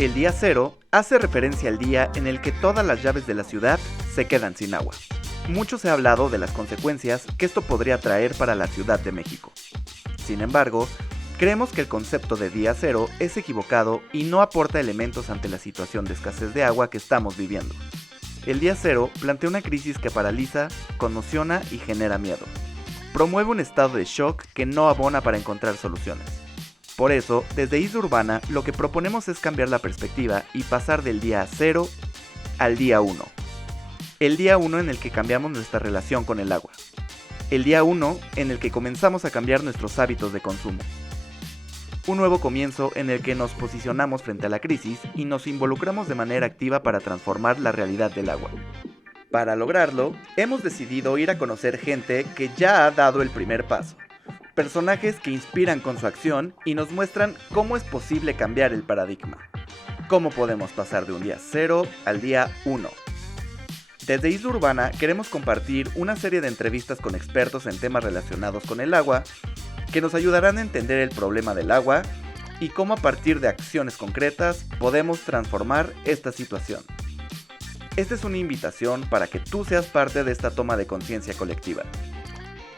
El día cero hace referencia al día en el que todas las llaves de la ciudad se quedan sin agua. Mucho se ha hablado de las consecuencias que esto podría traer para la Ciudad de México. Sin embargo, creemos que el concepto de día cero es equivocado y no aporta elementos ante la situación de escasez de agua que estamos viviendo. El día cero plantea una crisis que paraliza, conmociona y genera miedo. Promueve un estado de shock que no abona para encontrar soluciones. Por eso, desde Isla Urbana, lo que proponemos es cambiar la perspectiva y pasar del día 0 al día 1. El día 1 en el que cambiamos nuestra relación con el agua. El día 1 en el que comenzamos a cambiar nuestros hábitos de consumo. Un nuevo comienzo en el que nos posicionamos frente a la crisis y nos involucramos de manera activa para transformar la realidad del agua. Para lograrlo, hemos decidido ir a conocer gente que ya ha dado el primer paso. Personajes que inspiran con su acción y nos muestran cómo es posible cambiar el paradigma. Cómo podemos pasar de un día 0 al día 1. Desde Isla Urbana queremos compartir una serie de entrevistas con expertos en temas relacionados con el agua que nos ayudarán a entender el problema del agua y cómo a partir de acciones concretas podemos transformar esta situación. Esta es una invitación para que tú seas parte de esta toma de conciencia colectiva.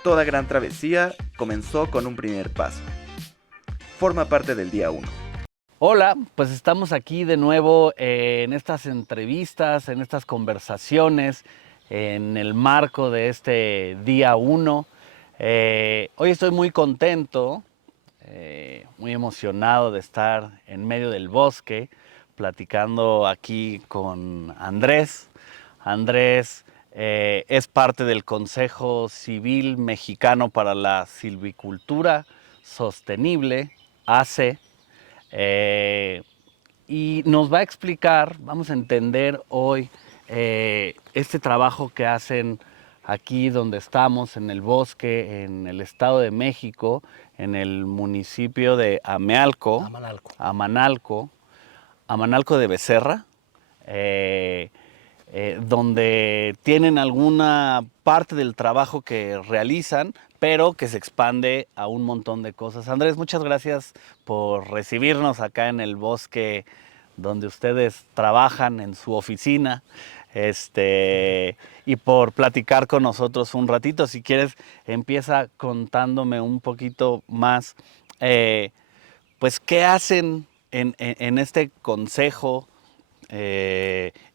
Toda gran travesía comenzó con un primer paso. Forma parte del día 1. Hola, pues estamos aquí de nuevo en estas entrevistas, en estas conversaciones, en el marco de este día 1. Hoy estoy muy contento, muy emocionado de estar en medio del bosque, platicando aquí con Andrés. Andrés es parte del Consejo Civil Mexicano para la Silvicultura Sostenible, ACE, y nos va a explicar, vamos a entender hoy este trabajo que hacen aquí donde estamos, en el bosque, en el Estado de México, en el municipio de Amanalco de Becerra, donde tienen alguna parte del trabajo que realizan, pero que se expande a un montón de cosas. Andrés, muchas gracias por recibirnos acá en el bosque donde ustedes trabajan, en su oficina, y por platicar con nosotros un ratito. Si quieres, empieza contándome un poquito más, pues, qué hacen en este consejo,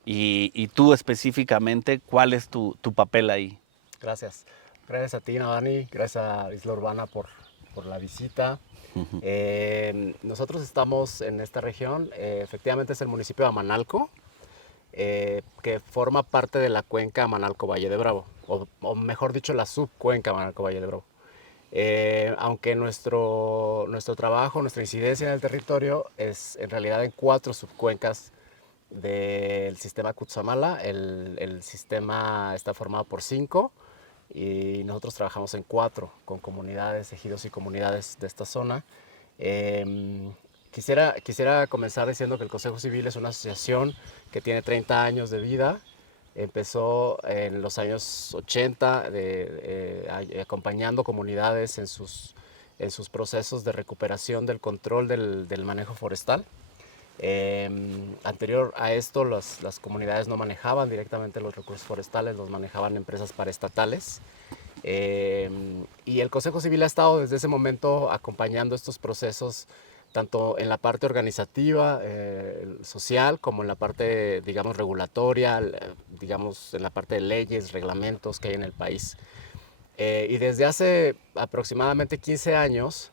y tú específicamente, ¿cuál es tu papel ahí? Gracias. Gracias a ti, Navani. Gracias a Isla Urbana por la visita. Nosotros estamos en esta región. Efectivamente es el municipio de Amanalco, que forma parte de la cuenca Amanalco-Valle de Bravo, o mejor dicho, la subcuenca Amanalco-Valle de Bravo. Aunque nuestro trabajo, nuestra incidencia en el territorio es en realidad en 4 subcuencas del sistema Cutzamala. El sistema está formado por 5 y nosotros trabajamos en 4 con comunidades, ejidos y comunidades de esta zona. Quisiera comenzar diciendo que el Consejo Civil es una asociación que tiene 30 años de vida. Empezó en los años 80 acompañando comunidades en sus procesos de recuperación del control del manejo forestal. Anterior a esto, las comunidades no manejaban directamente los recursos forestales, los manejaban empresas paraestatales. Y el Consejo Civil ha estado desde ese momento acompañando estos procesos, tanto en la parte organizativa, social, como en la parte, digamos, regulatoria, digamos, en la parte de leyes, reglamentos que hay en el país. Y desde hace aproximadamente 15 años,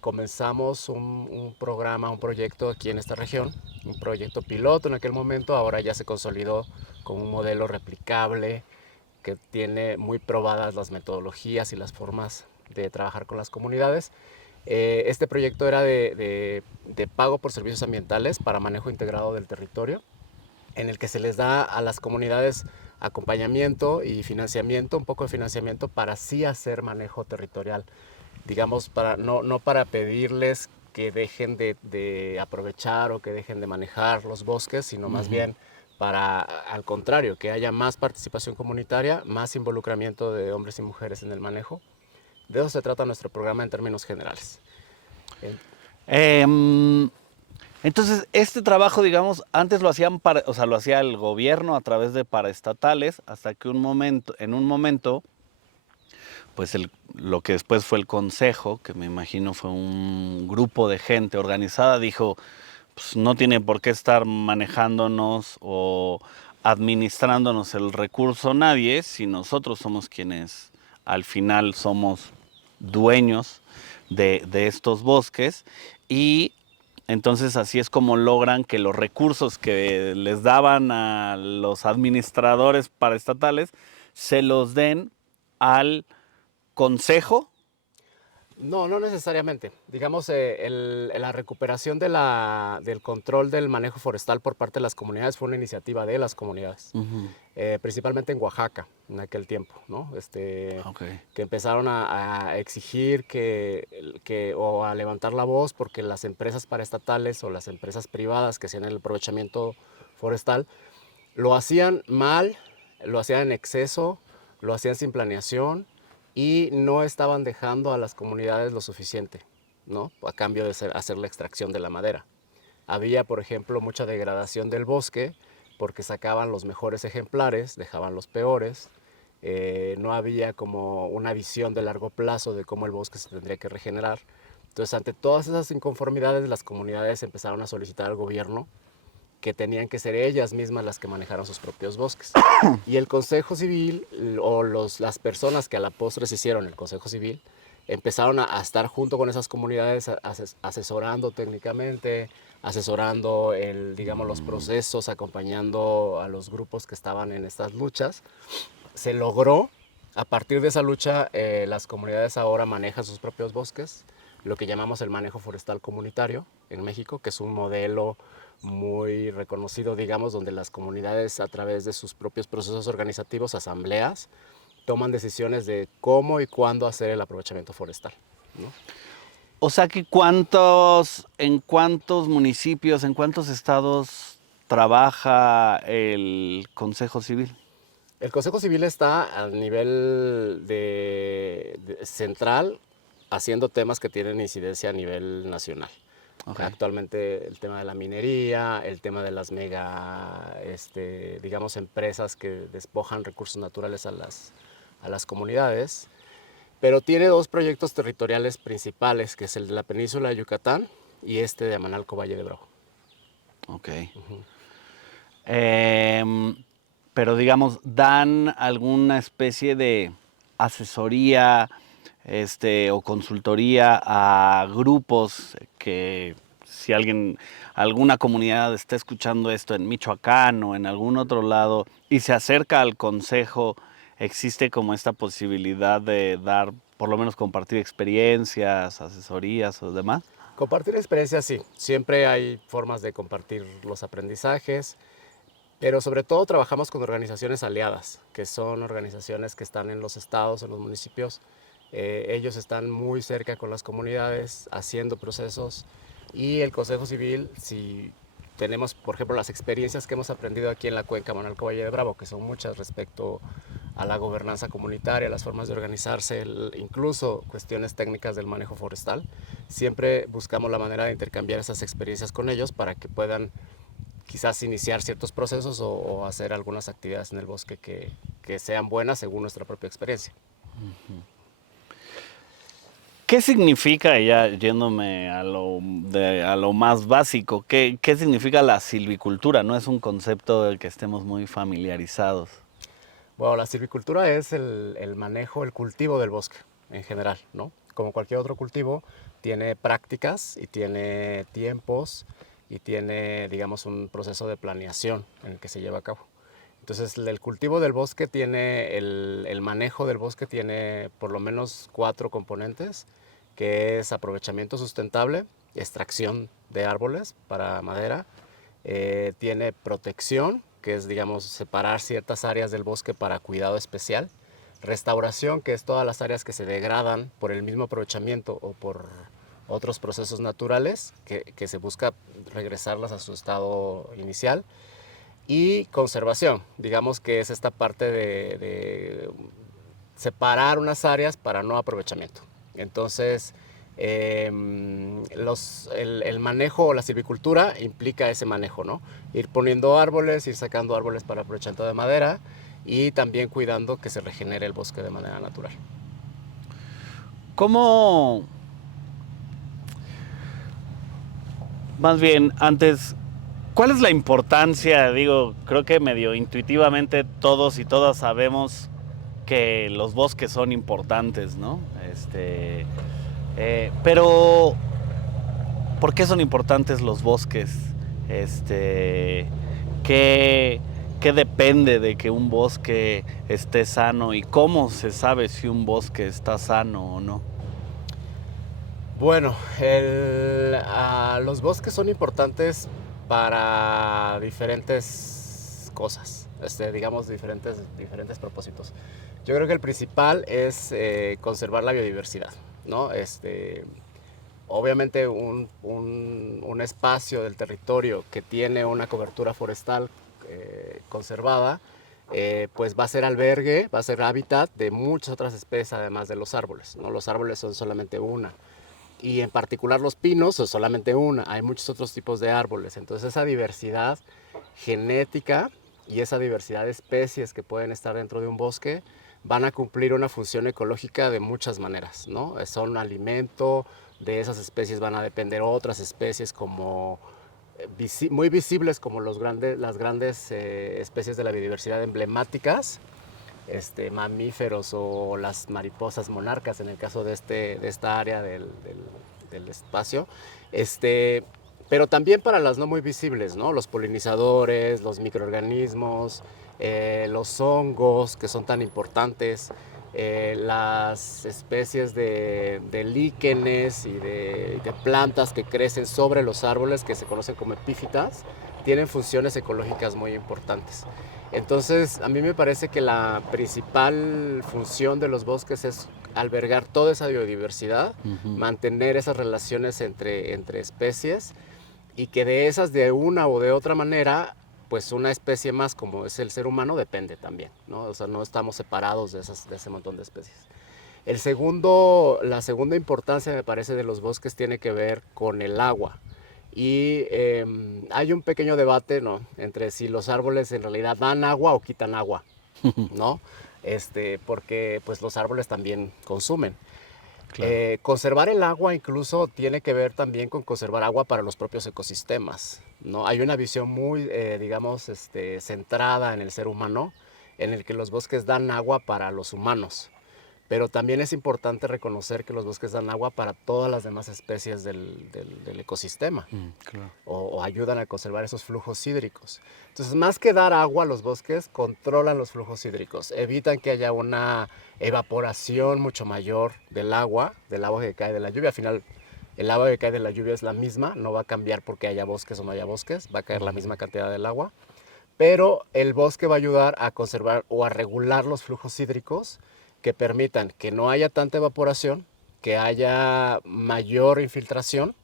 comenzamos un programa, un proyecto aquí en esta región, un proyecto piloto en aquel momento. Ahora ya se consolidó con un modelo replicable que tiene muy probadas las metodologías y las formas de trabajar con las comunidades. Este proyecto era de pago por servicios ambientales para manejo integrado del territorio, en el que se les da a las comunidades acompañamiento y financiamiento, un poco de financiamiento para así hacer manejo territorial. Digamos, no para pedirles que dejen de aprovechar o que dejen de manejar los bosques, sino más bien para, al contrario, que haya más participación comunitaria, más involucramiento de hombres y mujeres en el manejo. De eso se trata nuestro programa en términos generales. Entonces, este trabajo, digamos, antes lo hacían o sea, lo hacía el gobierno a través de paraestatales, hasta que en un momento, pues lo que después fue el consejo, que me imagino fue un grupo de gente organizada, dijo, pues no tiene por qué estar manejándonos o administrándonos el recurso nadie, si nosotros somos quienes al final somos dueños de estos bosques, y entonces así es como logran que los recursos que les daban a los administradores paraestatales se los den al consejo. No, no necesariamente. Digamos, la recuperación del control del manejo forestal por parte de las comunidades fue una iniciativa de las comunidades, principalmente en Oaxaca en aquel tiempo, ¿no? Okay. Que empezaron a exigir o a levantar la voz porque las empresas paraestatales o las empresas privadas que hacían el aprovechamiento forestal lo hacían mal, lo hacían en exceso, lo hacían sin planeación y no estaban dejando a las comunidades lo suficiente, ¿no? A cambio de hacer la extracción de la madera. Había, por ejemplo, mucha degradación del bosque porque sacaban los mejores ejemplares, dejaban los peores. No había como una visión de largo plazo de cómo el bosque se tendría que regenerar. Entonces, ante todas esas inconformidades, las comunidades empezaron a solicitar al gobierno que tenían que ser ellas mismas las que manejaran sus propios bosques. Y el Consejo Civil, o las personas que a la postre se hicieron el Consejo Civil, empezaron a estar junto con esas comunidades asesorando técnicamente, asesorando digamos, los procesos, acompañando a los grupos que estaban en estas luchas. Se logró, a partir de esa lucha, las comunidades ahora manejan sus propios bosques, lo que llamamos el manejo forestal comunitario en México, que es un modelo muy reconocido, digamos, donde las comunidades a través de sus propios procesos organizativos, asambleas, toman decisiones de cómo y cuándo hacer el aprovechamiento forestal, ¿no? O sea que en cuántos municipios, en cuántos estados trabaja el Consejo Civil. El Consejo Civil está a nivel central haciendo temas que tienen incidencia a nivel nacional. Okay. Actualmente el tema de la minería, el tema de las digamos, empresas que despojan recursos naturales a las comunidades, pero tiene dos proyectos territoriales principales, que es el de la península de Yucatán y este de Amanalco Valle de Bravo. Ok. Pero digamos, ¿dan alguna especie de asesoría o consultoría a grupos que si alguna comunidad está escuchando esto en Michoacán o en algún otro lado y se acerca al consejo, existe como esta posibilidad de dar, por lo menos compartir experiencias, asesorías o demás? Compartir experiencias, sí. Siempre hay formas de compartir los aprendizajes, pero sobre todo trabajamos con organizaciones aliadas, que son organizaciones que están en los estados, en los municipios. Ellos están muy cerca con las comunidades, haciendo procesos, y el Consejo Civil, si tenemos, por ejemplo, las experiencias que hemos aprendido aquí en la cuenca Amanalco Valle de Bravo, que son muchas respecto a la gobernanza comunitaria, las formas de organizarse, incluso cuestiones técnicas del manejo forestal, siempre buscamos la manera de intercambiar esas experiencias con ellos para que puedan quizás iniciar ciertos procesos o hacer algunas actividades en el bosque que sean buenas según nuestra propia experiencia. ¿Qué significa, ya yéndome a lo más básico, qué significa la silvicultura? No es un concepto del que estemos muy familiarizados. Bueno, la silvicultura es el manejo, el cultivo del bosque en general, ¿no? Como cualquier otro cultivo, tiene prácticas y tiene tiempos y tiene, digamos, un proceso de planeación en el que se lleva a cabo. Entonces, el cultivo del bosque tiene, el manejo del bosque tiene por lo menos 4 componentes, que es aprovechamiento sustentable, extracción de árboles para madera, tiene protección, que es, digamos, separar ciertas áreas del bosque para cuidado especial, restauración, que es todas las áreas que se degradan por el mismo aprovechamiento o por otros procesos naturales, que se busca regresarlas a su estado inicial, y conservación, digamos que es esta parte de separar unas áreas para no aprovechamiento. Entonces, El manejo o la silvicultura implica ese manejo, ¿no? Ir poniendo árboles, ir sacando árboles para aprovechamiento de madera y también cuidando que se regenere el bosque de manera natural. ¿Cómo? Más bien, antes, ¿cuál es la importancia? Digo, creo que medio intuitivamente todos y todas sabemos que los bosques son importantes, ¿no? Pero, ¿por qué son importantes los bosques? ¿Qué, ¿Qué depende de que un bosque esté sano y cómo se sabe si un bosque está sano o no? Bueno, los bosques son importantes para diferentes cosas, digamos, diferentes propósitos. Yo creo que el principal es conservar la biodiversidad, ¿no? Obviamente un espacio del territorio que tiene una cobertura forestal conservada, pues va a ser albergue, va a ser hábitat de muchas otras especies además de los árboles, ¿no? Los árboles son solamente una. Y en particular los pinos son solamente una, hay muchos otros tipos de árboles. Entonces esa diversidad genética y esa diversidad de especies que pueden estar dentro de un bosque van a cumplir una función ecológica de muchas maneras, ¿no? Son alimento, de esas especies van a depender otras especies como muy visibles como las grandes especies de la biodiversidad emblemáticas, mamíferos o las mariposas monarcas en el caso de esta área del espacio, pero también para las no muy visibles, ¿no? Los polinizadores, los microorganismos, los hongos que son tan importantes, las especies de líquenes y de plantas que crecen sobre los árboles que se conocen como epífitas, tienen funciones ecológicas muy importantes. Entonces, a mí me parece que la principal función de los bosques es albergar toda esa biodiversidad, mantener esas relaciones entre especies y que de esas, de una o de otra manera, pues una especie más como es el ser humano depende también, ¿no? O sea, no estamos separados de ese montón de especies. La segunda importancia, me parece, de los bosques tiene que ver con el agua. Y hay un pequeño debate, ¿no?, entre si los árboles en realidad dan agua o quitan agua, ¿no? Porque pues los árboles también consumen. Claro. Conservar el agua incluso tiene que ver también con conservar agua para los propios ecosistemas, ¿no? Hay una visión muy, digamos, centrada en el ser humano, en el que los bosques dan agua para los humanos. Pero también es importante reconocer que los bosques dan agua para todas las demás especies del ecosistema, claro. o ayudan a conservar esos flujos hídricos. Entonces, más que dar agua, los bosques controlan los flujos hídricos, evitan que haya una evaporación mucho mayor del agua que cae de la lluvia. Al final, el agua que cae de la lluvia es la misma, no va a cambiar porque haya bosques o no haya bosques, va a caer la misma cantidad del agua, pero el bosque va a ayudar a conservar o a regular los flujos hídricos que permitan que no haya tanta evaporación, que haya mayor infiltración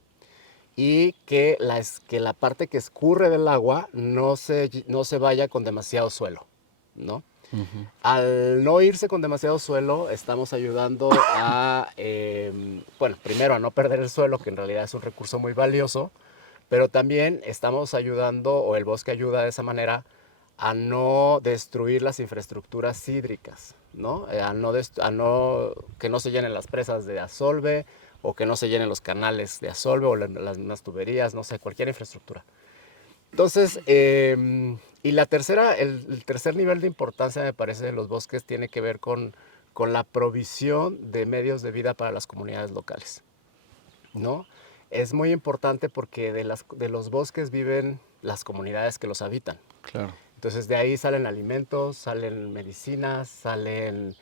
y que la parte que escurre del agua no se vaya con demasiado suelo, ¿no? Al no irse con demasiado suelo, estamos ayudando primero a no perder el suelo, que en realidad es un recurso muy valioso, pero también estamos ayudando, o el bosque ayuda de esa manera, a no destruir las infraestructuras hídricas, ¿no? Que no se llenen las presas de asolve o que no se llenen los canales de asolve o las mismas tuberías, no sé, cualquier infraestructura. Entonces, y el tercer nivel de importancia, me parece, de los bosques tiene que ver con la provisión de medios de vida para las comunidades locales, ¿no? Es muy importante porque de los bosques viven las comunidades que los habitan. Claro. Entonces de ahí salen alimentos, salen medicinas, salen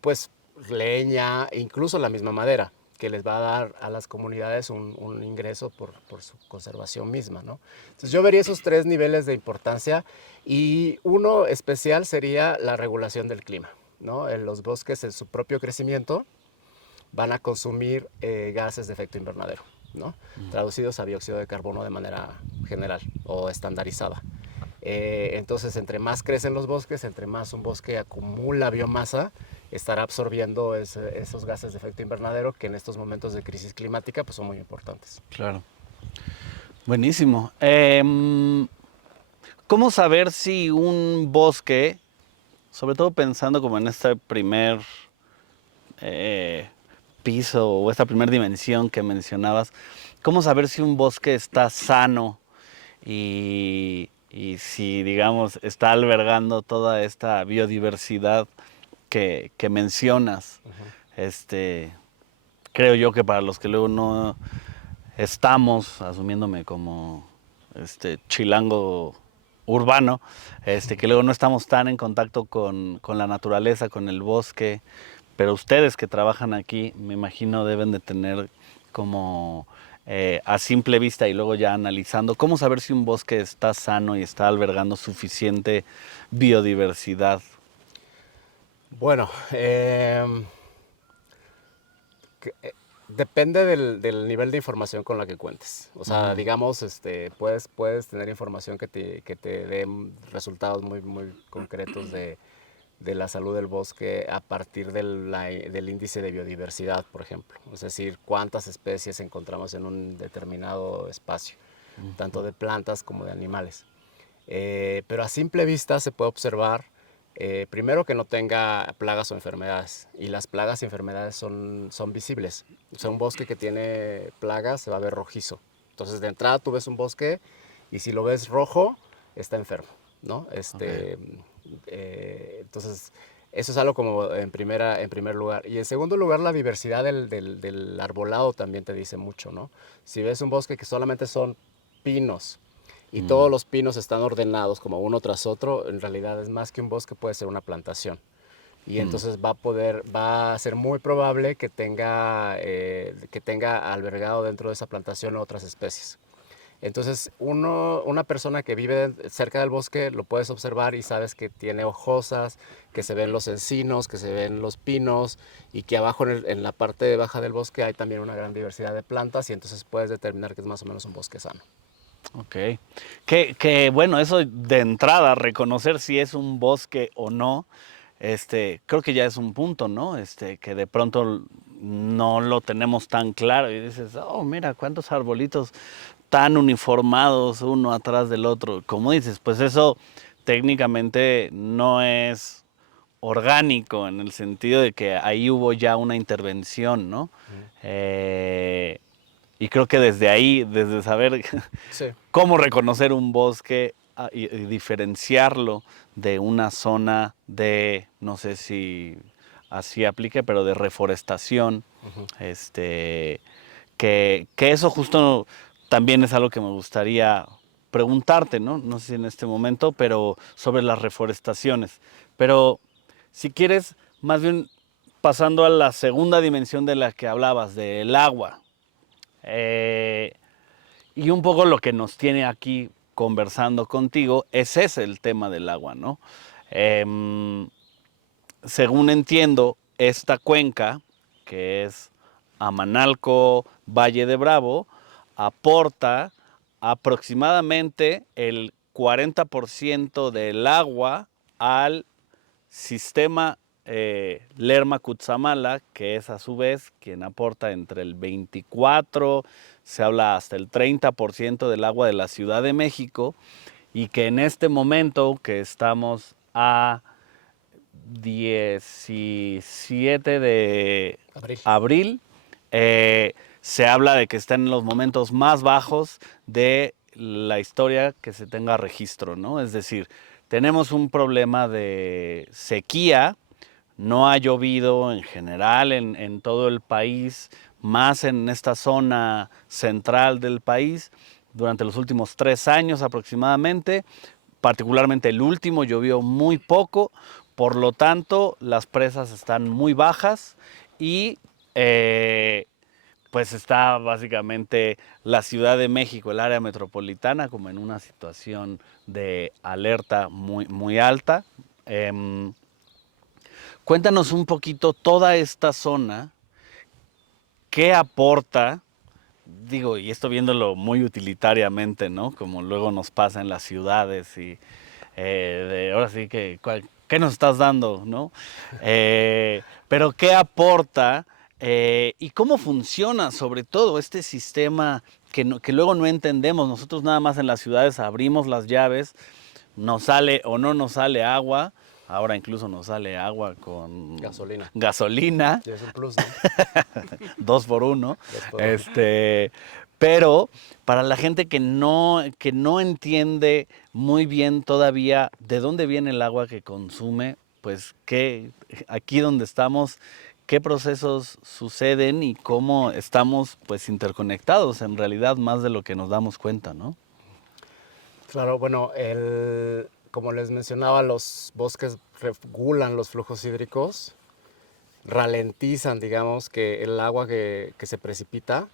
pues leña, incluso la misma madera, que les va a dar a las comunidades un ingreso por su conservación misma, ¿no? Entonces yo vería esos tres niveles de importancia y uno especial sería la regulación del clima, ¿no? Los bosques en su propio crecimiento van a consumir gases de efecto invernadero, ¿no? Traducidos a dióxido de carbono de manera general o estandarizada. Entonces, entre más crecen los bosques, entre más un bosque acumula biomasa estará absorbiendo esos gases de efecto invernadero que en estos momentos de crisis climática pues son muy importantes. Claro. Buenísimo. ¿Cómo saber si un bosque, sobre todo pensando como en este primer piso o esta primera dimensión que mencionabas, cómo saber si un bosque está sano y si, digamos, está albergando toda esta biodiversidad que mencionas? Creo yo que para los que luego no estamos, asumiéndome como chilango urbano, que luego no estamos tan en contacto con la naturaleza, con el bosque, pero ustedes que trabajan aquí, me imagino deben de tener como a simple vista y luego ya analizando, ¿cómo saber si un bosque está sano y está albergando suficiente biodiversidad? Bueno, depende del nivel de información con la que cuentes. O sea, digamos, puedes tener información que te dé resultados muy concretos de la salud del bosque a partir del índice de biodiversidad, por ejemplo. Es decir, cuántas especies encontramos en un determinado espacio, tanto de plantas como de animales. Pero a simple vista se puede observar, primero, que no tenga plagas o enfermedades. Y las plagas y enfermedades son visibles. O sea, un bosque que tiene plagas se va a ver rojizo. Entonces, de entrada tú ves un bosque y si lo ves rojo, está enfermo, ¿no? Entonces, eso es algo como en primer lugar. Y en segundo lugar, la diversidad del arbolado también te dice mucho, ¿no? Si ves un bosque que solamente son pinos y todos los pinos están ordenados como uno tras otro, en realidad es más que un bosque, puede ser una plantación. Y entonces va a ser muy probable que tenga albergado dentro de esa plantación otras especies. Entonces, una persona que vive cerca del bosque lo puedes observar y sabes que tiene hojosas, que se ven los encinos, que se ven los pinos y que abajo en la parte baja del bosque hay también una gran diversidad de plantas y entonces puedes determinar que es más o menos un bosque sano. Ok. Bueno, eso de entrada, reconocer si es un bosque o no, creo que ya es un punto, ¿no? Que de pronto no lo tenemos tan claro y dices, oh, mira, cuántos arbolitos tan uniformados uno atrás del otro. Como dices, pues eso técnicamente no es orgánico en el sentido de que ahí hubo ya una intervención, ¿no? Y creo que desde ahí, desde saber Sí. cómo reconocer un bosque y diferenciarlo de una zona de, no sé si así aplique, pero de reforestación, que eso justo también es algo que me gustaría preguntarte, ¿no? No sé si en este momento, pero sobre las reforestaciones. Pero si quieres, más bien pasando a la segunda dimensión de la que hablabas, del agua. Y un poco lo que nos tiene aquí conversando contigo es ese el tema del agua, ¿no? Según entiendo, esta cuenca, que es Amanalco, Valle de Bravo, aporta aproximadamente el 40% del agua al sistema Lerma-Cutzamala, que es a su vez quien aporta entre el 24, se habla hasta el 30% del agua de la Ciudad de México, y que en este momento que estamos a 17 de abril, se habla de que está en los momentos más bajos de la historia que se tenga registro, ¿no? Es decir, tenemos un problema de sequía, no ha llovido en general en todo el país, más en esta zona central del país, durante los últimos 3 años aproximadamente. Particularmente el último llovió muy poco, por lo tanto las presas están muy bajas y pues está básicamente la Ciudad de México, el área metropolitana, como en una situación de alerta muy alta. Cuéntanos un poquito toda esta zona, qué aporta, digo, y esto viéndolo muy utilitariamente, ¿no? Como luego nos pasa en las ciudades y ahora sí que ¿qué nos estás dando, no? Pero ¿qué aporta y cómo funciona sobre todo este sistema que luego no entendemos? Nosotros nada más en las ciudades abrimos las llaves, nos sale o no nos sale agua. Ahora incluso nos sale agua con Gasolina. gasolina, Y es un plus, ¿no? 2 por 1. Dos por uno. Pero para la gente que no entiende muy bien todavía de dónde viene el agua que consume, pues aquí donde estamos, qué procesos suceden y cómo estamos pues interconectados en realidad más de lo que nos damos cuenta, ¿no? Claro, bueno, como les mencionaba, los bosques regulan los flujos hídricos, ralentizan, digamos, que el agua que se precipita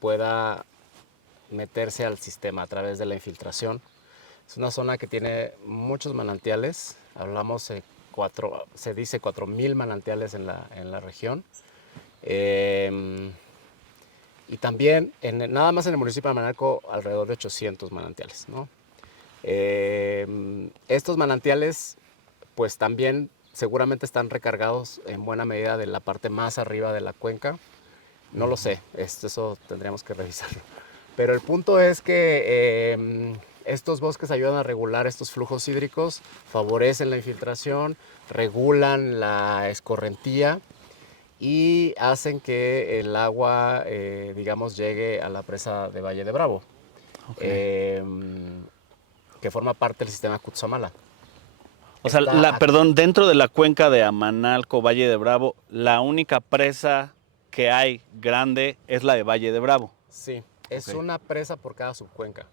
pueda meterse al sistema a través de la infiltración. Es una zona que tiene muchos manantiales, hablamos se dice 4,000 manantiales en la región. Y también, nada más en el municipio de Manalco, alrededor de 800 manantiales, ¿no? Estos manantiales, pues también seguramente están recargados en buena medida de la parte más arriba de la cuenca. No lo sé, eso tendríamos que revisarlo. Pero el punto es que estos bosques ayudan a regular estos flujos hídricos, favorecen la infiltración, regulan la escorrentía y hacen que el agua, digamos, llegue a la presa de Valle de Bravo, Okay. que forma parte del sistema Cutzamala. O sea, perdón, dentro de la cuenca de Amanalco, Valle de Bravo, la única presa que hay grande es la de Valle de Bravo. Sí, es Ok. una presa por cada subcuenca,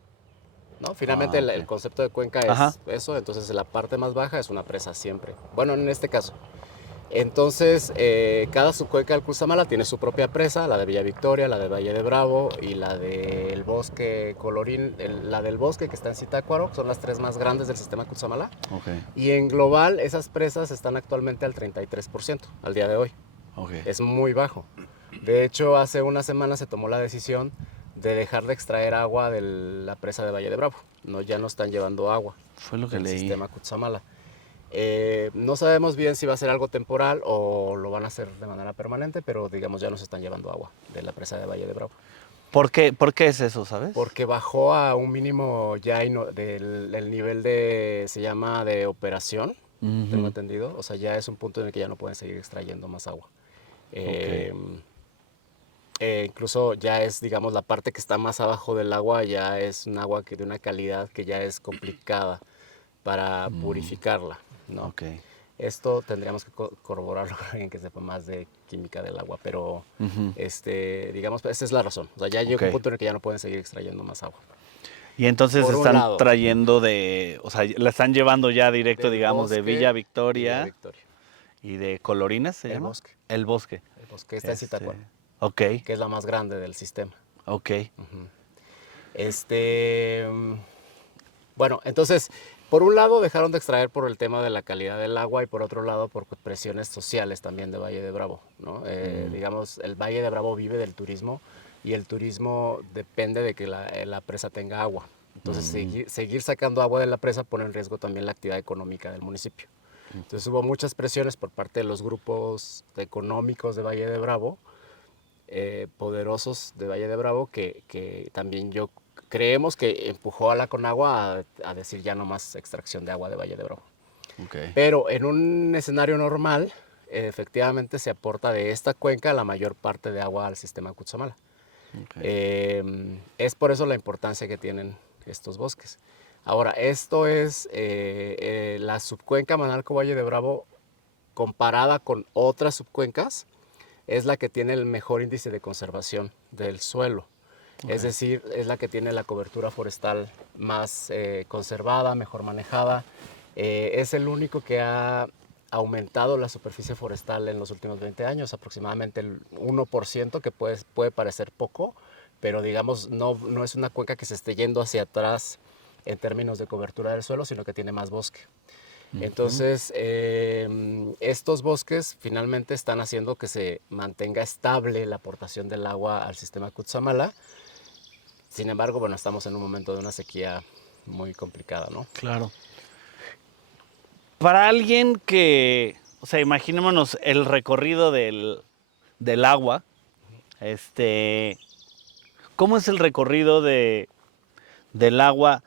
¿no? Finalmente Ok. el concepto de cuenca Ajá. es eso, entonces la parte más baja es una presa siempre. Bueno, en este caso. Entonces, cada subcuenca del Cutzamala tiene su propia presa, la de Villa Victoria, la de Valle de Bravo y la del Bosque Colorín, la del Bosque que está en Zitácuaro, son las tres más grandes del sistema Cutzamala. Okay. Y en global, esas presas están actualmente al 33% al día de hoy. Okay. Es muy bajo. De hecho, hace una semana se tomó la decisión de dejar de extraer agua de la presa de Valle de Bravo. Ya no están llevando agua Fue lo que del leí. sistema Cutzamala. No sabemos bien si va a ser algo temporal o lo van a hacer de manera permanente, pero digamos ya nos están llevando agua de la presa de Valle de Bravo. ¿Por qué es eso, sabes? Porque bajó a un mínimo ya del nivel se llama de operación, tengo entendido. O sea, ya es un punto en el que ya no pueden seguir extrayendo más agua. Okay. Incluso ya es, digamos, la parte que está más abajo del agua ya es un agua de una calidad que ya es complicada para purificarla, ¿no? Okay. Esto tendríamos que corroborarlo con alguien que sepa más de química del agua, pero digamos, esa es la razón. O sea, ya llega un punto en el que ya no pueden seguir extrayendo más agua. Y entonces Por un están lado, trayendo o sea, la están llevando ya directo, del digamos, de bosque Villa y de Victoria Victoria. y de Colorinas, ¿se El llama? bosque. El bosque. El bosque está en Zitácuaro, Ok, que es la más grande del sistema. ok. Bueno, entonces, por un lado dejaron de extraer por el tema de la calidad del agua y por otro lado por presiones sociales también de Valle de Bravo, ¿no? Digamos, el Valle de Bravo vive del turismo y el turismo depende de que la presa tenga agua. Entonces, seguir sacando agua de la presa pone en riesgo también la actividad económica del municipio. Entonces, hubo muchas presiones por parte de los grupos económicos de Valle de Bravo, poderosos de Valle de Bravo, que también creemos que empujó a la Conagua a decir ya no más extracción de agua de Valle de Bravo. Okay. Pero en un escenario normal, efectivamente se aporta de esta cuenca la mayor parte de agua al sistema Cutzamala. Okay. Es por eso la importancia que tienen estos bosques. Ahora, esto es la subcuenca Manalco Valle de Bravo comparada con otras subcuencas, es la que tiene el mejor índice de conservación del suelo. Okay. Es decir, es la que tiene la cobertura forestal más conservada, mejor manejada. Es el único que ha aumentado la superficie forestal en los últimos 20 años, aproximadamente el 1%, que puede parecer poco, pero digamos no es una cuenca que se esté yendo hacia atrás en términos de cobertura del suelo, sino que tiene más bosque. Entonces, estos bosques finalmente están haciendo que se mantenga estable la aportación del agua al sistema Cutzamala. Sin embargo, bueno, estamos en un momento de una sequía muy complicada, ¿no? Claro. Para alguien que, o sea, imaginémonos el recorrido del agua, ¿cómo es el recorrido del agua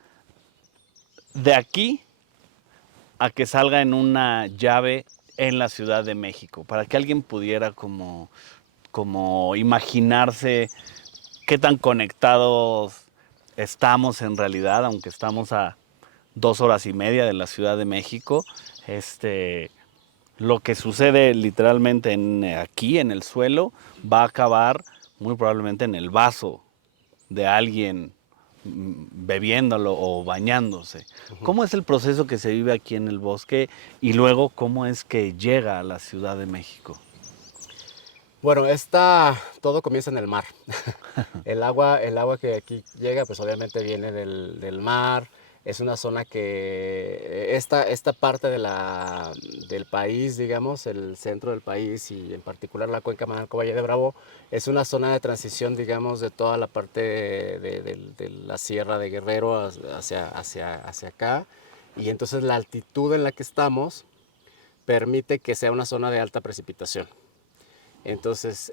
de aquí a que salga en una llave en la Ciudad de México? Para que alguien pudiera como imaginarse qué tan conectados estamos en realidad, aunque estamos a 2 horas y media de la Ciudad de México. Lo que sucede literalmente aquí en el suelo va a acabar muy probablemente en el vaso de alguien bebiéndolo o bañándose. ¿Cómo es el proceso que se vive aquí en el bosque y luego cómo es que llega a la Ciudad de México? Bueno, todo comienza en el mar. El agua que aquí llega, pues obviamente viene del mar. Es una zona que esta parte del país, digamos, el centro del país y en particular la cuenca Manalco-Valle de Bravo, es una zona de transición, digamos, de toda la parte de la Sierra de Guerrero hacia acá. Y entonces la altitud en la que estamos permite que sea una zona de alta precipitación. Entonces,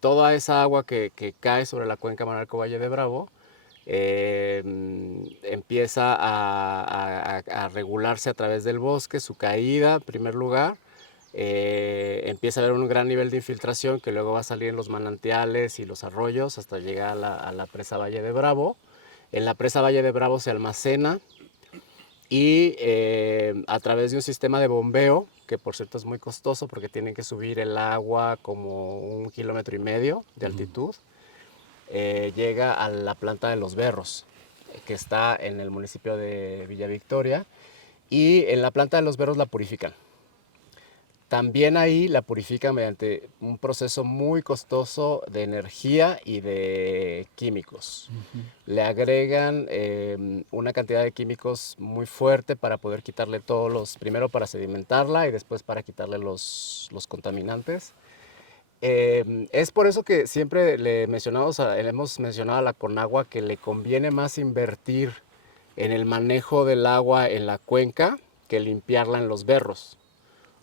toda esa agua que cae sobre la cuenca Manalco-Valle de Bravo empieza a regularse a través del bosque, su caída en primer lugar. Empieza a haber un gran nivel de infiltración que luego va a salir en los manantiales y los arroyos hasta llegar a la presa Valle de Bravo. En la presa Valle de Bravo se almacena y a través de un sistema de bombeo, que por cierto es muy costoso porque tienen que subir el agua como 1,5 kilómetros de altitud, llega a la planta de Los Berros, que está en el municipio de Villa Victoria, y en la planta de Los Berros la purifican. También ahí la purifican mediante un proceso muy costoso de energía y de químicos. Le agregan una cantidad de químicos muy fuerte para poder quitarle primero para sedimentarla y después para quitarle los contaminantes. Es por eso que siempre le hemos mencionado a la Conagua que le conviene más invertir en el manejo del agua en la cuenca que limpiarla en los berros.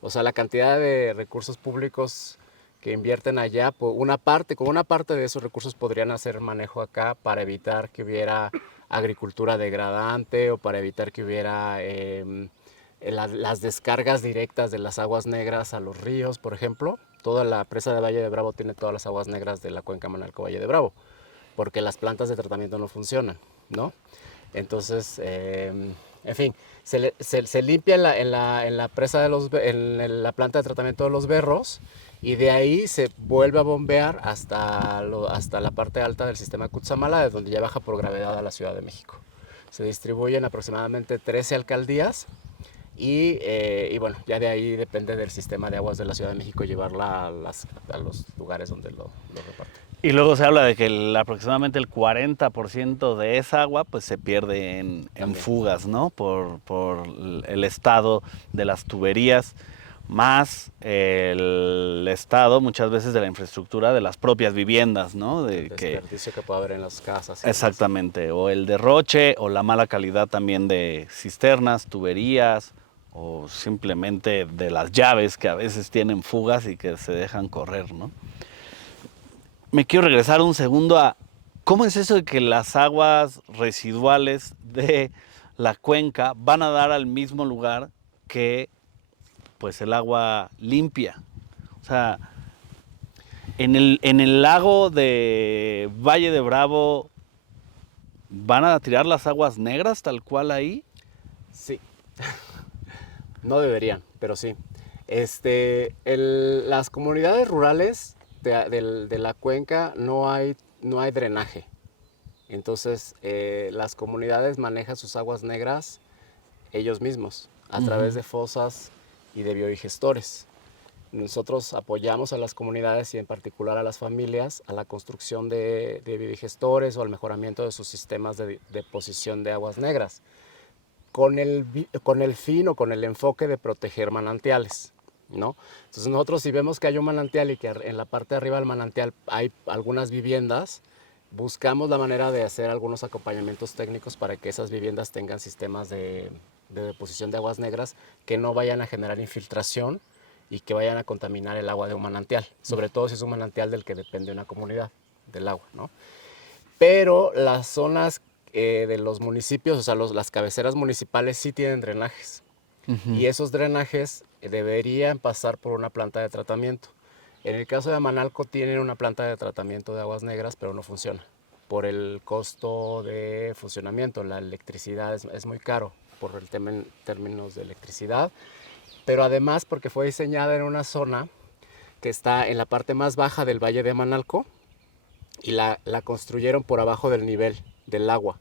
O sea, la cantidad de recursos públicos que invierten allá, con una parte de esos recursos podrían hacer manejo acá para evitar que hubiera agricultura degradante o para evitar que hubiera las descargas directas de las aguas negras a los ríos, por ejemplo. Toda la presa de Valle de Bravo tiene todas las aguas negras de la cuenca Manalco-Valle de Bravo, porque las plantas de tratamiento no funcionan, ¿no? Entonces, en fin, se limpia en la presa en la planta de tratamiento de Los Berros y de ahí se vuelve a bombear hasta la parte alta del sistema Cutzamala, de donde ya baja por gravedad a la Ciudad de México. Se distribuyen aproximadamente 13 alcaldías y bueno, ya de ahí depende del sistema de aguas de la Ciudad de México llevarla a los lugares donde lo reparten. Y luego se habla de que aproximadamente el 40% de esa agua pues se pierde en fugas, ¿no? Por el estado de las tuberías, más el estado muchas veces de la infraestructura de las propias viviendas, ¿no? El desperdicio que puede haber en las casas. Exactamente, o el derroche o la mala calidad también de cisternas, tuberías o simplemente de las llaves que a veces tienen fugas y que se dejan correr, ¿no? Me quiero regresar un segundo a cómo es eso de que las aguas residuales de la cuenca van a dar al mismo lugar que pues el agua limpia. O sea, en el lago de Valle de Bravo van a tirar las aguas negras tal cual ahí. Sí. No deberían, pero sí. Las comunidades rurales de la cuenca no hay drenaje. Entonces, las comunidades manejan sus aguas negras ellos mismos a través de fosas y de biodigestores. Nosotros apoyamos a las comunidades y en particular a las familias a la construcción de biodigestores o al mejoramiento de sus sistemas de deposición de aguas negras con el fin o con el enfoque de proteger manantiales, ¿no? Entonces nosotros si vemos que hay un manantial y que en la parte de arriba del manantial hay algunas viviendas, buscamos la manera de hacer algunos acompañamientos técnicos para que esas viviendas tengan sistemas de deposición de aguas negras que no vayan a generar infiltración y que vayan a contaminar el agua de un manantial, sobre todo si es un manantial del que depende una comunidad del agua, ¿no? Pero las zonas de los municipios, o sea, las cabeceras municipales sí tienen drenajes. Y esos drenajes deberían pasar por una planta de tratamiento. En el caso de Amanalco tienen una planta de tratamiento de aguas negras, pero no funciona por el costo de funcionamiento. La electricidad es muy caro por el tema en términos de electricidad, pero además porque fue diseñada en una zona que está en la parte más baja del Valle de Amanalco y la construyeron por abajo del nivel del agua.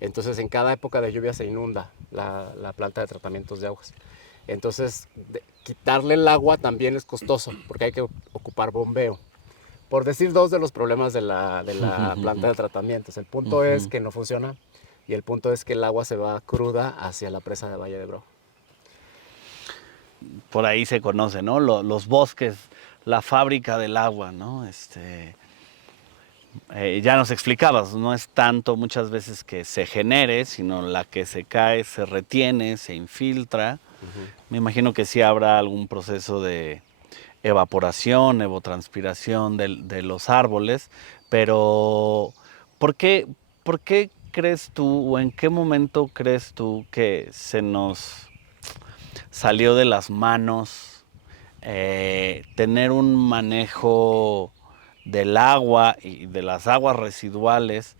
Entonces en cada época de lluvia se inunda la planta de tratamientos de aguas. Entonces quitarle el agua también es costoso porque hay que ocupar bombeo. Por decir dos de los problemas de la planta de tratamientos. El punto es que no funciona y el punto es que el agua se va cruda hacia la presa de Valle de Bravo. Por ahí se conoce, ¿no? Los bosques, la fábrica del agua, ¿no? Ya nos explicabas, no es tanto muchas veces que se genere, sino la que se cae, se retiene, se infiltra. Me imagino que sí habrá algún proceso de evaporación, evotranspiración de los árboles, pero por qué crees tú o en qué momento crees tú que se nos salió de las manos tener un manejo del agua y de las aguas residuales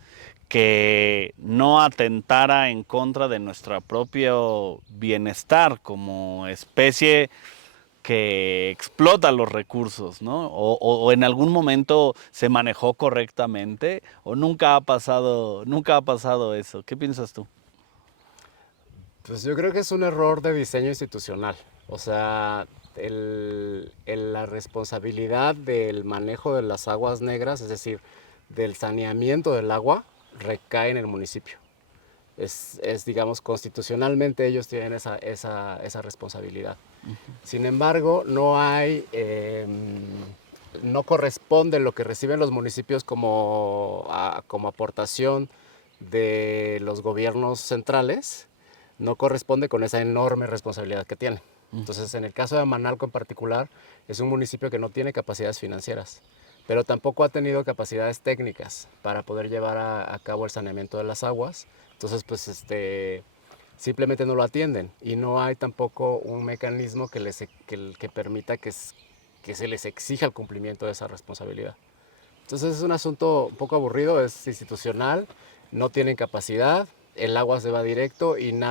que no atentara en contra de nuestro propio bienestar como especie que explota los recursos, ¿no? O en algún momento se manejó correctamente o nunca ha pasado eso. ¿Qué piensas tú? Pues yo creo que es un error de diseño institucional. O sea, la responsabilidad del manejo de las aguas negras, es decir, del saneamiento del agua, recae en el municipio. Digamos, constitucionalmente ellos tienen esa responsabilidad. Sin embargo, no corresponde lo que reciben los municipios como aportación de los gobiernos centrales, no corresponde con esa enorme responsabilidad que tiene. Entonces, en el caso de Amanalco en particular, es un municipio que no tiene capacidades financieras, pero tampoco ha tenido capacidades técnicas para poder llevar a cabo el saneamiento de las aguas. Entonces, pues, simplemente no lo atienden y no hay tampoco un mecanismo que permita que se les exija el cumplimiento de esa responsabilidad. Entonces, es un asunto un poco aburrido, es institucional, no tienen capacidad, el agua se va directo y no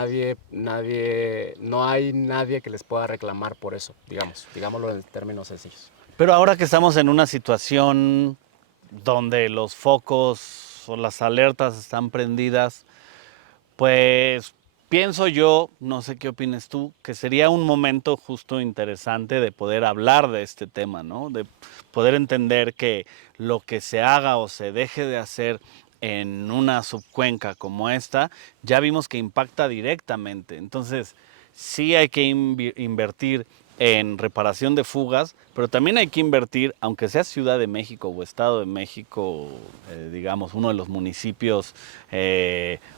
hay nadie que les pueda reclamar por eso, digámoslo en términos sencillos. Pero ahora que estamos en una situación donde los focos o las alertas están prendidas, pues pienso yo, no sé qué opines tú, que sería un momento justo interesante de poder hablar de este tema, ¿no? De poder entender que lo que se haga o se deje de hacer en una subcuenca como esta, ya vimos que impacta directamente. Entonces, sí hay que invertir en reparación de fugas, pero también hay que invertir, aunque sea Ciudad de México o Estado de México, digamos, uno de los municipios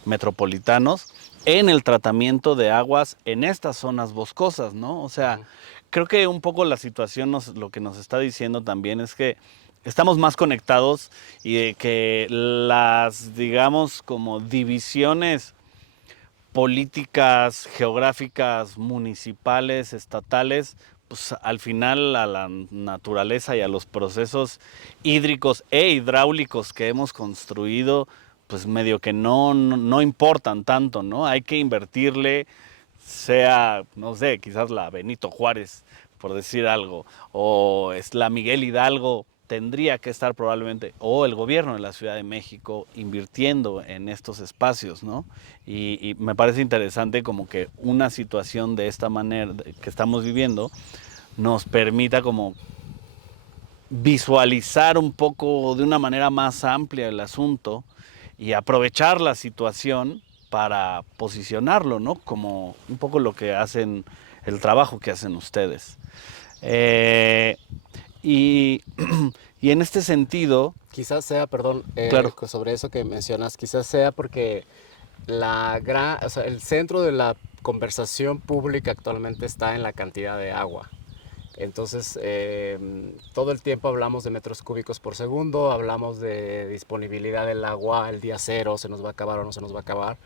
metropolitanos, en el tratamiento de aguas en estas zonas boscosas, ¿no? O sea, creo que un poco la situación lo que nos está diciendo también es que estamos más conectados y de que las, digamos, como divisiones políticas geográficas, municipales, estatales, pues al final a la naturaleza y a los procesos hídricos e hidráulicos que hemos construido, pues medio que no importan tanto, ¿no? Hay que invertirle, sea, no sé, quizás la Benito Juárez, por decir algo, o es la Miguel Hidalgo, tendría que estar probablemente, o el gobierno de la Ciudad de México, invirtiendo en estos espacios, ¿no? Y me parece interesante como que una situación de esta manera que estamos viviendo nos permita como visualizar un poco de una manera más amplia el asunto y aprovechar la situación para posicionarlo, ¿no? Como un poco lo que hacen, el trabajo que hacen ustedes. Y Y en este sentido... Quizás sea, perdón, Claro. sobre eso que mencionas, quizás sea porque o sea, el centro de la conversación pública actualmente está en la cantidad de agua. Entonces, todo el tiempo hablamos de metros cúbicos por segundo, hablamos de disponibilidad del agua el día cero, se nos va a acabar o no se nos va a acabar.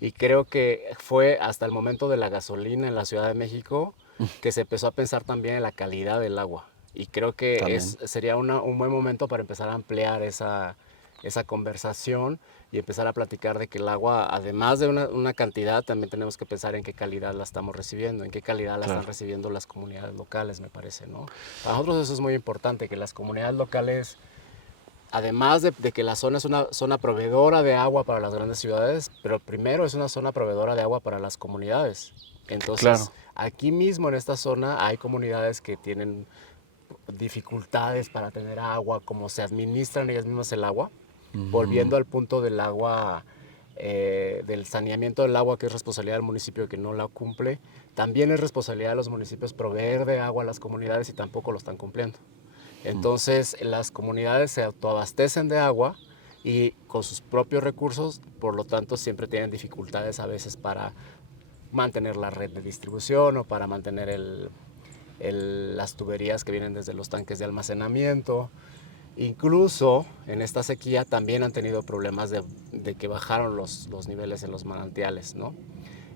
Y creo que fue hasta el momento de la gasolina en la Ciudad de México que se empezó a pensar también en la calidad del agua. Y creo que También. sería un buen momento para empezar a ampliar esa conversación y empezar a platicar de que el agua, además de una cantidad, también tenemos que pensar en qué calidad la estamos recibiendo, en qué calidad la están recibiendo las comunidades locales, me parece, ¿no? Para nosotros eso es muy importante, que las comunidades locales, además de que la zona es una zona proveedora de agua para las grandes ciudades, pero primero es una zona proveedora de agua para las comunidades. Entonces, aquí mismo en esta zona hay comunidades que tienen dificultades para tener agua, cómo se administran ellas mismas el agua. Volviendo al punto del agua, del saneamiento del agua, que es responsabilidad del municipio que no la cumple, también es responsabilidad de los municipios proveer de agua a las comunidades y tampoco lo están cumpliendo. Entonces, las comunidades se autoabastecen de agua y con sus propios recursos, por lo tanto, siempre tienen dificultades a veces para mantener la red de distribución o para mantener las tuberías que vienen desde los tanques de almacenamiento. Incluso en esta sequía también han tenido problemas de que bajaron los niveles en los manantiales, ¿no?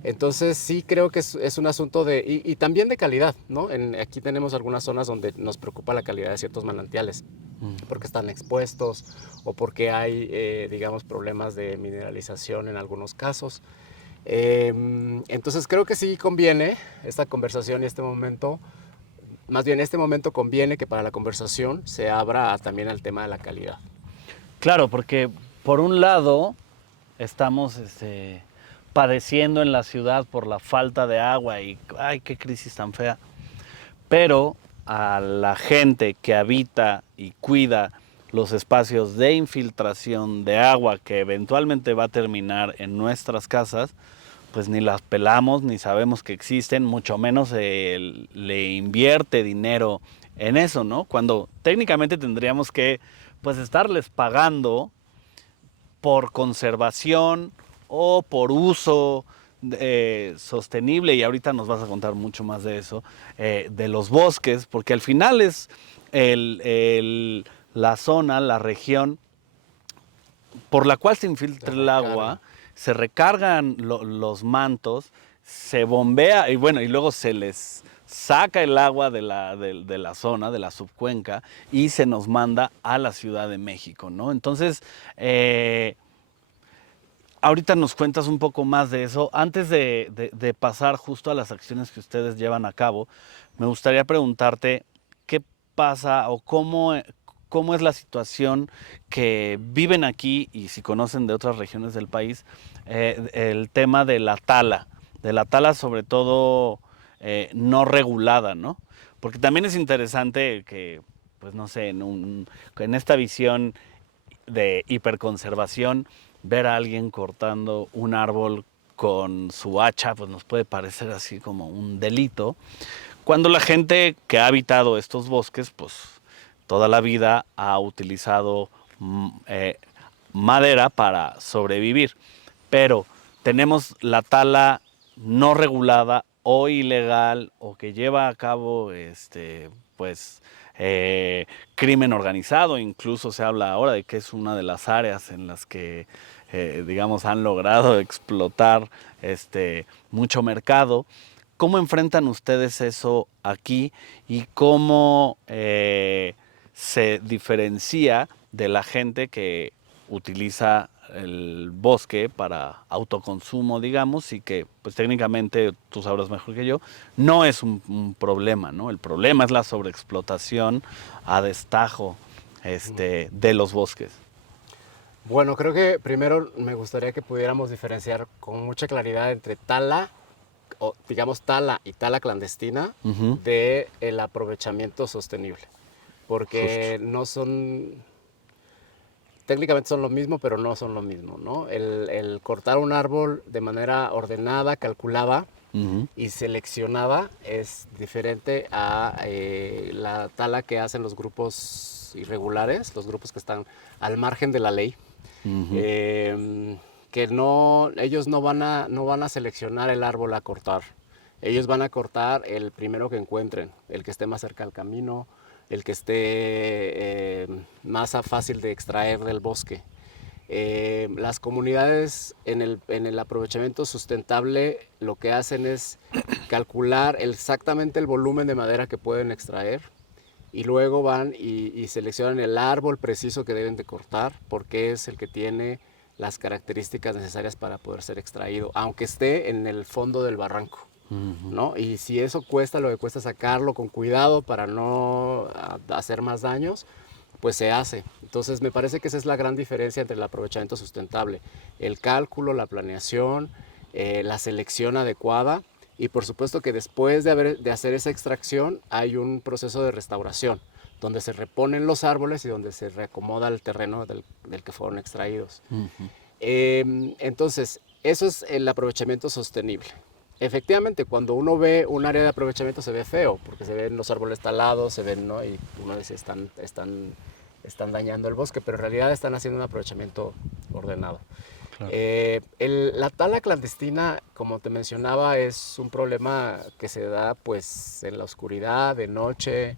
Entonces sí creo que es un asunto y también de calidad, ¿no? Aquí tenemos algunas zonas donde nos preocupa la calidad de ciertos manantiales, porque están expuestos o porque hay, digamos, problemas de mineralización en algunos casos. Entonces creo que sí conviene esta conversación y este momento. Más bien, en este momento conviene que para la conversación se abra también al tema de la calidad. Claro, porque por un lado estamos padeciendo en la ciudad por la falta de agua y ¡ay, qué crisis tan fea! Pero a la gente que habita y cuida los espacios de infiltración de agua que eventualmente va a terminar en nuestras casas, pues ni las pelamos, ni sabemos que existen, mucho menos le invierte dinero en eso, ¿no? Cuando técnicamente tendríamos que, pues, estarles pagando por conservación o por uso sostenible, y ahorita nos vas a contar mucho más de eso, de los bosques, porque al final es la zona, la región por la cual se infiltra el agua, se recargan los mantos, se bombea y bueno, y luego se les saca el agua de la zona, de la subcuenca, y se nos manda a la Ciudad de México, ¿no? Entonces, ahorita nos cuentas un poco más de eso. Antes de pasar justo a las acciones que ustedes llevan a cabo, me gustaría preguntarte qué pasa o cómo es la situación que viven aquí y si conocen de otras regiones del país, el tema de la tala sobre todo no regulada, ¿no? Porque también es interesante que, pues no sé, en esta visión de hiperconservación, ver a alguien cortando un árbol con su hacha, pues nos puede parecer así como un delito, cuando la gente que ha habitado estos bosques, pues toda la vida ha utilizado madera para sobrevivir. Pero tenemos la tala no regulada o ilegal o que lleva a cabo pues crimen organizado. Incluso se habla ahora de que es una de las áreas en las que digamos han logrado explotar mucho mercado. ¿Cómo enfrentan ustedes eso aquí y cómo se diferencia de la gente que utiliza el bosque para autoconsumo, digamos, y que pues técnicamente, tú sabrás mejor que yo, no es un problema, ¿no? El problema es la sobreexplotación a destajo de los bosques? Bueno, creo que primero me gustaría que pudiéramos diferenciar con mucha claridad entre tala, o digamos tala y tala clandestina, de el aprovechamiento sostenible. Porque Justo. no son, técnicamente son lo mismo, pero no son lo mismo, ¿no? El cortar un árbol de manera ordenada, calculada y seleccionada es diferente a la tala que hacen los grupos grupos irregulares, los grupos que están al margen de la ley, que ellos no van a seleccionar el árbol a cortar. Ellos van a cortar el primero que encuentren, el que esté más cerca del camino, el que esté más fácil de extraer del bosque. Las comunidades en el aprovechamiento sustentable lo que hacen es calcular exactamente el volumen de madera que pueden extraer y luego van y seleccionan el árbol preciso que deben de cortar porque es el que tiene las características necesarias para poder ser extraído, aunque esté en el fondo del barranco. ¿No? Y si eso cuesta lo que cuesta sacarlo con cuidado para no hacer más daños, pues se hace. Entonces me parece que esa es la gran diferencia entre el aprovechamiento sustentable, el cálculo, la planeación, la selección adecuada y por supuesto que después de hacer esa extracción hay un proceso de restauración donde se reponen los árboles y donde se reacomoda el terreno del que fueron extraídos. Entonces eso es el aprovechamiento sostenible. Efectivamente, cuando uno ve un área de aprovechamiento se ve feo, porque se ven los árboles talados, se ven, ¿no? Y uno dice, están dañando el bosque, pero en realidad están haciendo un aprovechamiento ordenado. Claro. La tala clandestina, como te mencionaba, es un problema que se da pues en la oscuridad, de noche,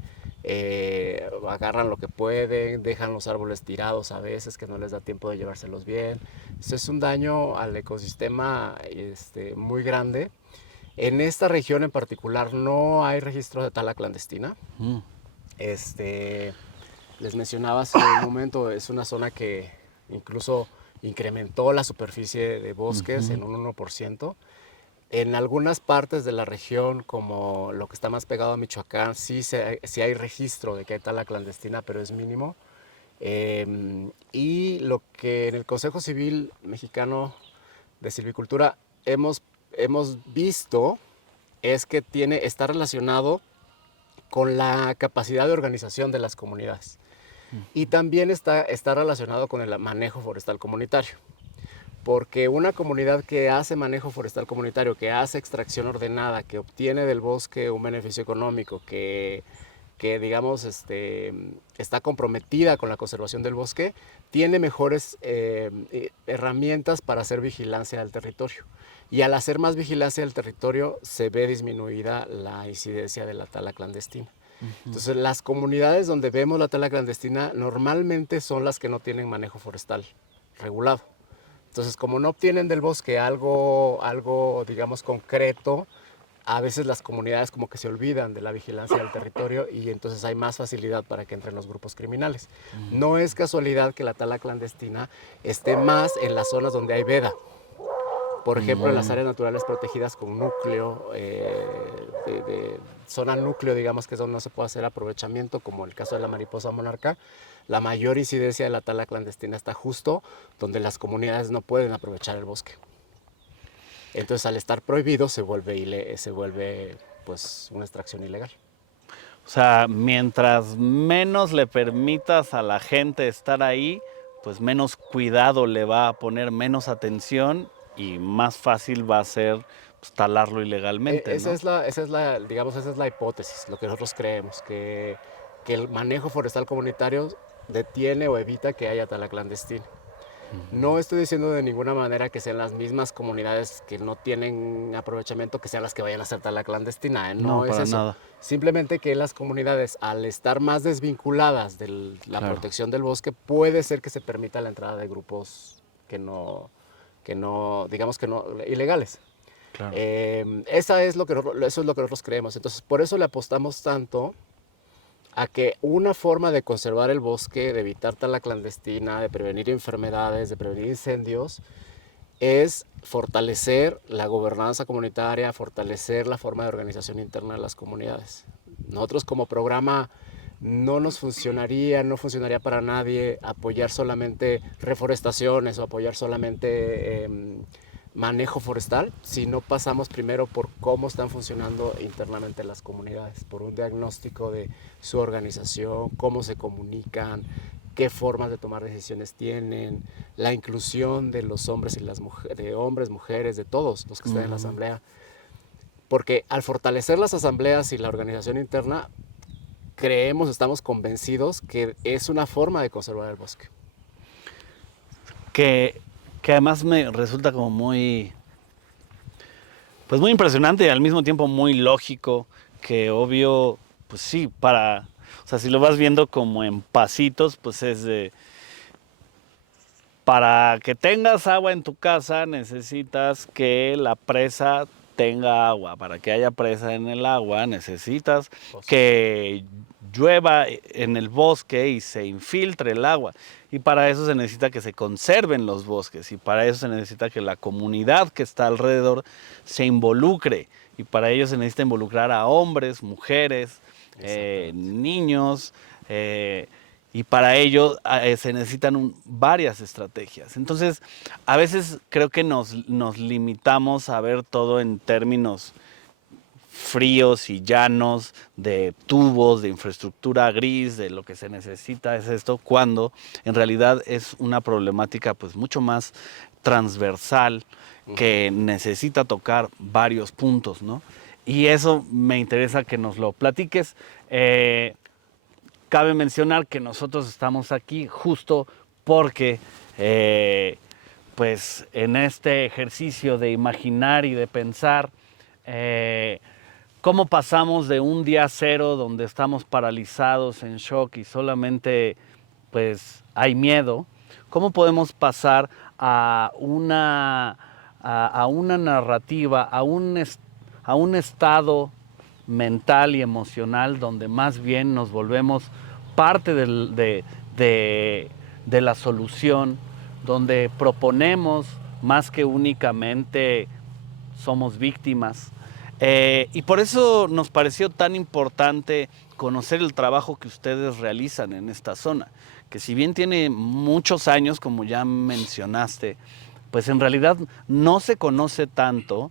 agarran lo que pueden, dejan los árboles tirados a veces que no les da tiempo de llevárselos bien. Eso es un daño al ecosistema muy grande. En esta región en particular no hay registro de tala clandestina. Les mencionaba hace un momento, es una zona que incluso incrementó la superficie de bosques en un 1%. En algunas partes de la región, como lo que está más pegado a Michoacán, sí hay registro de que hay tala clandestina, pero es mínimo. Y lo que en el Consejo Civil Mexicano de Silvicultura hemos visto es que está relacionado con la capacidad de organización de las comunidades. Y también está relacionado con el manejo forestal comunitario. Porque una comunidad que hace manejo forestal comunitario, que hace extracción ordenada, que obtiene del bosque un beneficio económico, que digamos, está comprometida con la conservación del bosque, tiene mejores herramientas para hacer vigilancia del territorio. Y al hacer más vigilancia del territorio, se ve disminuida la incidencia de la tala clandestina. Entonces, las comunidades donde vemos la tala clandestina normalmente son las que no tienen manejo forestal regulado. Entonces, como no obtienen del bosque algo digamos, concreto, a veces las comunidades como que se olvidan de la vigilancia del territorio y entonces hay más facilidad para que entren los grupos criminales. No es casualidad que la tala clandestina esté más en las zonas donde hay veda. Por ejemplo, en las áreas naturales protegidas con núcleo, de zona núcleo, digamos que es donde no se puede hacer aprovechamiento, como el caso de la mariposa monarca, la mayor incidencia de la tala clandestina está justo donde las comunidades no pueden aprovechar el bosque. Entonces, al estar prohibido, se vuelve pues, una extracción ilegal. O sea, mientras menos le permitas a la gente estar ahí, pues menos cuidado le va a poner, menos atención y más fácil va a ser pues, talarlo ilegalmente, esa ¿no? esa es la hipótesis, lo que nosotros creemos, que el manejo forestal comunitario detiene o evita que haya tala clandestina. No estoy diciendo de ninguna manera que sean las mismas comunidades que no tienen aprovechamiento que sean las que vayan a hacer tala clandestina, no es para eso. nada. Simplemente que las comunidades, al estar más desvinculadas de la protección del bosque, puede ser que se permita la entrada de grupos que no digamos que no, ilegales. Claro. Eso es lo que nosotros creemos. Entonces, por eso le apostamos tanto a que una forma de conservar el bosque, de evitar tala clandestina, de prevenir enfermedades, de prevenir incendios, es fortalecer la gobernanza comunitaria, fortalecer la forma de organización interna de las comunidades. Nosotros como programa no funcionaría para nadie apoyar solamente reforestaciones o apoyar solamente manejo forestal si no pasamos primero por cómo están funcionando internamente las comunidades, por un diagnóstico de su organización, cómo se comunican, qué formas de tomar decisiones tienen, la inclusión de los hombres y las mujeres, de hombres, mujeres, de todos los que están en la asamblea. Porque al fortalecer las asambleas y la organización interna, estamos convencidos que es una forma de conservar el bosque. Que además me resulta como muy, pues muy impresionante y al mismo tiempo muy lógico, que obvio, pues sí, o sea, si lo vas viendo como en pasitos, pues es de, para que tengas agua en tu casa necesitas que la presa tenga agua. Para que haya presa en el agua necesitas que llueva en el bosque y se infiltre el agua. Y para eso se necesita que se conserven los bosques. Y para eso se necesita que la comunidad que está alrededor se involucre. Y para ello se necesita involucrar a hombres, mujeres, niños. Y para ello se necesitan varias estrategias. Entonces, a veces creo que nos limitamos a ver todo en términos fríos y llanos, de tubos, de infraestructura gris, de lo que se necesita es esto, cuando en realidad es una problemática pues mucho más transversal que necesita tocar varios puntos, ¿no? Y eso me interesa que nos lo platiques. Cabe mencionar que nosotros estamos aquí justo porque pues en este ejercicio de imaginar y de pensar cómo pasamos de un día cero donde estamos paralizados en shock y solamente pues hay miedo, cómo podemos pasar a una narrativa, a un estado mental y emocional donde más bien nos volvemos parte de la solución, donde proponemos más que únicamente somos víctimas. Y por eso nos pareció tan importante conocer el trabajo que ustedes realizan en esta zona, que si bien tiene muchos años, como ya mencionaste, pues en realidad no se conoce tanto.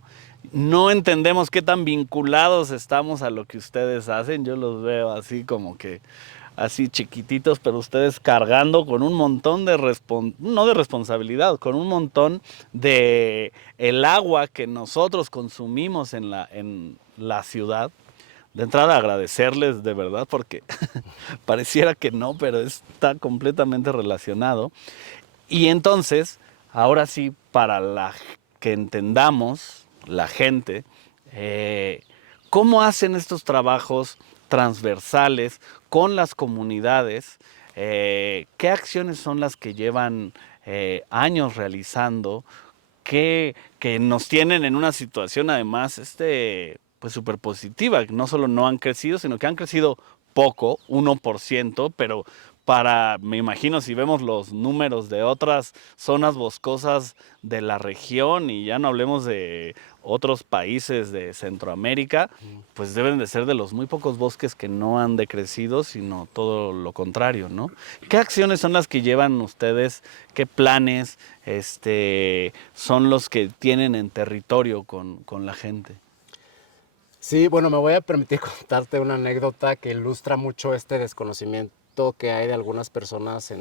No entendemos qué tan vinculados estamos a lo que ustedes hacen. Yo los veo así como que, así chiquititos, pero ustedes cargando con un montón de, no de responsabilidad, con un montón de el agua que nosotros consumimos en la ciudad. De entrada agradecerles de verdad porque pareciera que no, pero está completamente relacionado. Y entonces, ahora sí, para que entendamos la gente, cómo hacen estos trabajos transversales con las comunidades, qué acciones son las que llevan años realizando, que nos tienen en una situación además pues súper positiva. No solo no han crecido, sino que han crecido poco, 1%, pero me imagino si vemos los números de otras zonas boscosas de la región y ya no hablemos de otros países de Centroamérica, pues deben de ser de los muy pocos bosques que no han decrecido, sino todo lo contrario, ¿no? ¿Qué acciones son las que llevan ustedes? ¿Qué planes son los que tienen en territorio con la gente? Sí, bueno, me voy a permitir contarte una anécdota que ilustra mucho este desconocimiento que hay de algunas personas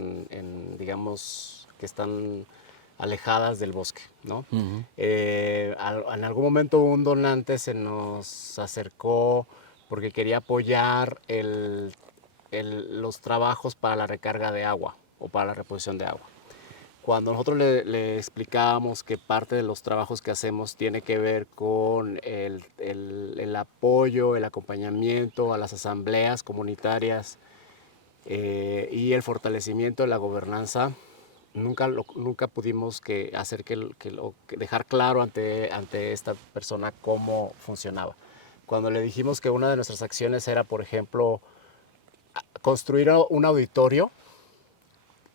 digamos, que están alejadas del bosque, ¿no? En algún momento un donante se nos acercó porque quería apoyar los trabajos para la recarga de agua o para la reposición de agua. Cuando nosotros le explicábamos que parte de los trabajos que hacemos tiene que ver con el apoyo, el acompañamiento a las asambleas comunitarias y el fortalecimiento de la gobernanza, nunca pudimos dejar claro ante esta persona cómo funcionaba. Cuando le dijimos que una de nuestras acciones era, por ejemplo, construir un auditorio,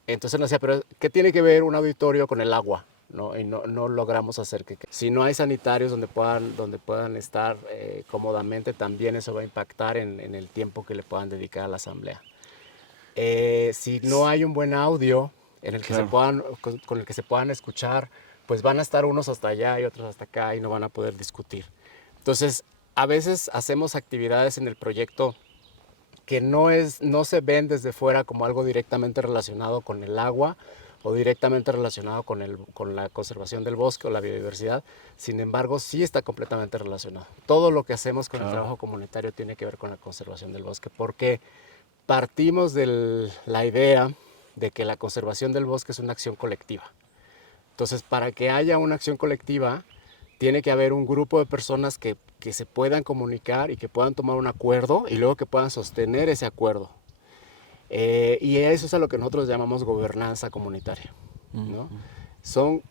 entonces nos decía, pero ¿qué tiene que ver un auditorio con el agua? ¿No? Y no logramos hacer que si no hay sanitarios donde puedan estar cómodamente, también eso va a impactar en el tiempo que le puedan dedicar a la asamblea. Si no hay un buen audio en el que con el que se puedan escuchar, pues van a estar unos hasta allá y otros hasta acá y no van a poder discutir. Entonces, a veces hacemos actividades en el proyecto que no se ven desde fuera como algo directamente relacionado con el agua o directamente relacionado con la conservación del bosque o la biodiversidad. Sin embargo, sí está completamente relacionado. Todo lo que hacemos con el trabajo comunitario tiene que ver con la conservación del bosque, porque partimos de la idea de que la conservación del bosque es una acción colectiva. Entonces, para que haya una acción colectiva, tiene que haber un grupo de personas que se puedan comunicar y que puedan tomar un acuerdo y luego que puedan sostener ese acuerdo. Y eso es a lo que nosotros llamamos gobernanza comunitaria, ¿no? Son